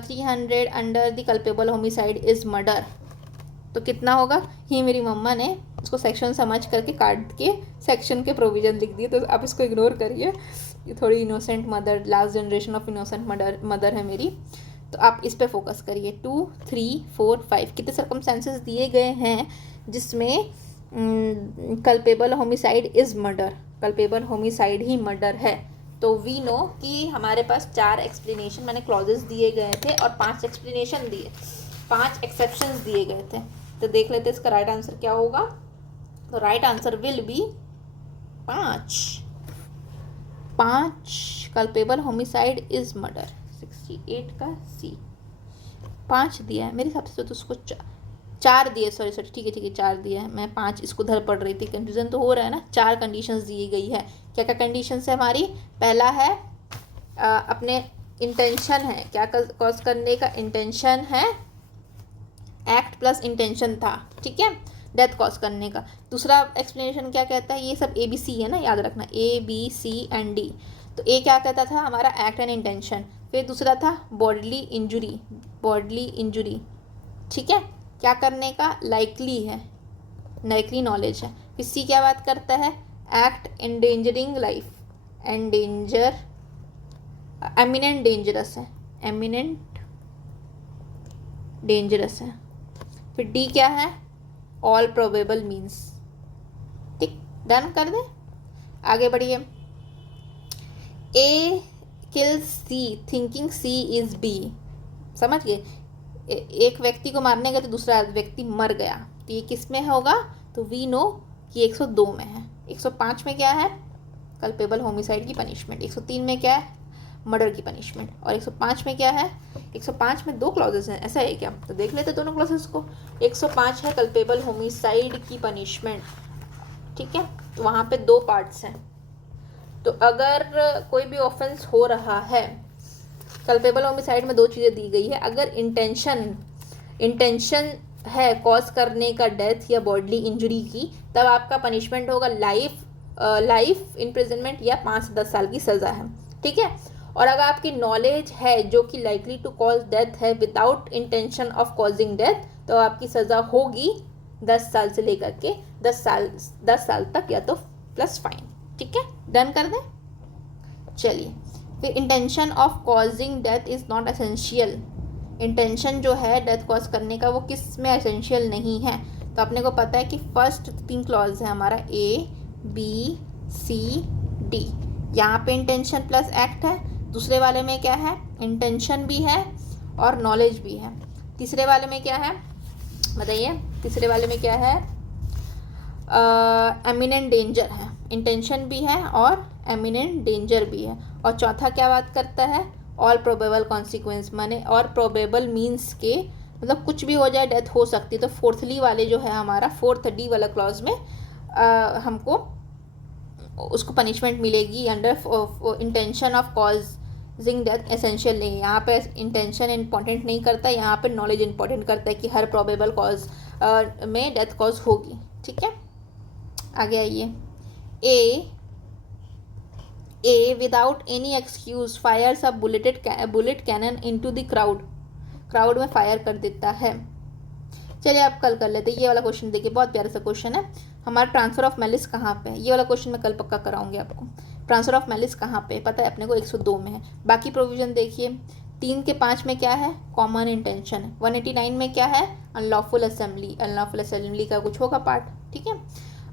300 under the culpable homicide is murder, तो कितना होगा, ही मेरी मम्मा ने उसको सेक्शन समझ करके काट के सेक्शन के प्रोविजन लिख दिए, तो आप इसको इग्नोर करिए। ये थोड़ी innocent mother, last generation of innocent mother है मेरी, तो आप इस पे फोकस करिए। 2, 3, 4, 5 कितने सर्कमस्टेंसेस दिए गए हैं जिसमें culpable homicide is murder, culpable homicide he murder है। तो वी नो कि हमारे पास 4 एक्सप्लेनेशन मैंने क्लॉजेस दिए गए थे और 5 एक्सप्लेनेशन दिए, 5 एक्सेप्शंस दिए गए थे। तो देख लेते इसका राइट आंसर क्या होगा। तो right answer will B 5 culpable homicide is murder. 68 का सी 5 दिया है मेरे हिसाब से, तो उसको 4 दिए, सॉरी ठीक है 4 दिया है, मैं 5 इसको धर पड़ रही थी, कंफ्यूजन तो हो रहा है ना। 4 कंडीशंस दी गई है। क्या क्या कंडीशंस है हमारी? पहला है अपने इंटेंशन है, क्या कॉज करने का इंटेंशन है, एक्ट प्लस इंटेंशन था, ठीक है, डेथ कॉज करने का। दूसरा एक्सप्लेनेशन क्या कहता है, ये सब ABC है ना, याद रखना ABC एंड D। तो ए क्या कहता था हमारा, एक्ट एंड इंटेंशन। फिर दूसरा था बॉडली इंजुरी, ठीक है, क्या करने का, लाइकली नॉलेज है। फिर सी क्या बात करता है, act endangering life, imminent dangerous है। फिर डी क्या है, ऑल प्रोबेबल मीन्स। ठीक, डन कर दे, आगे बढ़िए। A kills C thinking C is B, समझ गए। एक व्यक्ति को मारने गया तो दूसरा व्यक्ति मर गया, तो ये किस में होगा, तो वी नो कि 102 में है। 105 में क्या है, कल्पेबल होमिसाइड की पनिशमेंट। 103 में क्या है, मर्डर की पनिशमेंट। और 105 में क्या है, 105 में 2 क्लॉजेस हैं, ऐसा है क्या, तो देख लेते दोनों क्लॉजेस को। 105 है कल्पेबल होमिसाइड की पनिशमेंट, ठीक है, तो वहाँ पे 2 पार्ट्स हैं। तो अगर कोई भी ऑफेंस हो रहा है, कल्पेबल होमिसाइड में 2 चीज़ें दी गई है। अगर इंटेंशन है कॉज करने का डेथ या बॉडली इंजरी की, तब आपका पनिशमेंट होगा लाइफ इम्प्रिजनमेंट या 5 से 10 साल की सज़ा है, ठीक है। और अगर आपकी नॉलेज है जो कि लाइकली टू कॉज डेथ है without intention of causing death, तो आपकी सज़ा होगी 10 साल से लेकर के 10 साल तक, या तो प्लस फाइन, ठीक है, डन कर दें। चलिए, फिर intention of causing death is not essential. Intention जो है डेथ कॉज करने का, वो किस में एसेंशियल नहीं है। तो अपने को पता है कि फर्स्ट 3 क्लॉज है हमारा ABCD, यहाँ पे इंटेंशन प्लस एक्ट है। दूसरे वाले में क्या है, इंटेंशन भी है और नॉलेज भी है। तीसरे वाले में क्या है बताइए, तीसरे वाले में क्या है, एमिनेंट डेंजर है, इंटेंशन भी है और एमिनेंट डेंजर भी है। और चौथा क्या बात करता है, ऑल प्रोबेबल कॉन्सिक्वेंस, माने और प्रोबेबल मीन्स के, मतलब कुछ भी हो जाए, डेथ हो सकती है। तो फोर्थली वाले जो है हमारा, 4th D वाला क्लॉज में हमको उसको पनिशमेंट मिलेगी under intention of causing death essential नहीं है। यहाँ पे इंटेंशन इंपॉर्टेंट नहीं करता, यहाँ पे नॉलेज इंपॉर्टेंट करता है कि हर प्रोबेबल कॉज में डेथ कॉज होगी, ठीक है। आगे आइए, A without any excuse fires a bullet cannon into the crowd में फायर कर देता है। चलिए आप कल कर लेते हैं। ये वाला क्वेश्चन देखिए, बहुत प्यारा सा क्वेश्चन है हमारा। ट्रांसफर ऑफ मैलिस कहाँ पे है, ये वाला क्वेश्चन मैं कल पक्का कराऊंगी आपको। ट्रांसफर ऑफ मैलिस कहाँ पे पता है अपने को, 102 में है। बाकी प्रोविजन देखिए, 3 के 5 में क्या है, कॉमन इंटेंशन। 189 में क्या है, अनलॉफुल असेंबली का कुछ होगा पार्ट, ठीक है।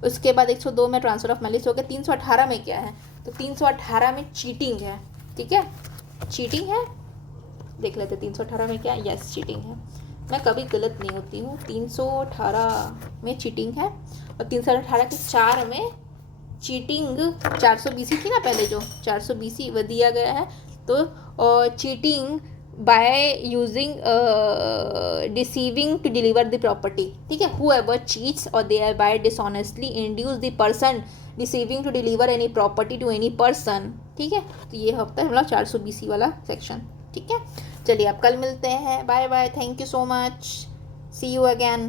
उसके बाद 102 में ट्रांसफर ऑफ मैलिस हो गया। 318 में क्या है, तो 318 में चीटिंग है, ठीक है, चीटिंग है, देख लेते 318 में क्या, यस चीटिंग है। मैं कभी गलत नहीं होती हूँ, 318 में चीटिंग है। और 318 के 4 में चीटिंग 420 थी ना पहले, जो 420 वो दिया गया है। तो cheating by using deceiving to deliver the property, ठीक है, whoever cheats or thereby dishonestly induce the person deceiving to deliver any property to any person, ठीक है। तो ये होता है हम लोग 420 वाला सेक्शन, ठीक है। चलिए आप कल मिलते हैं, bye bye, thank you so much, see you again.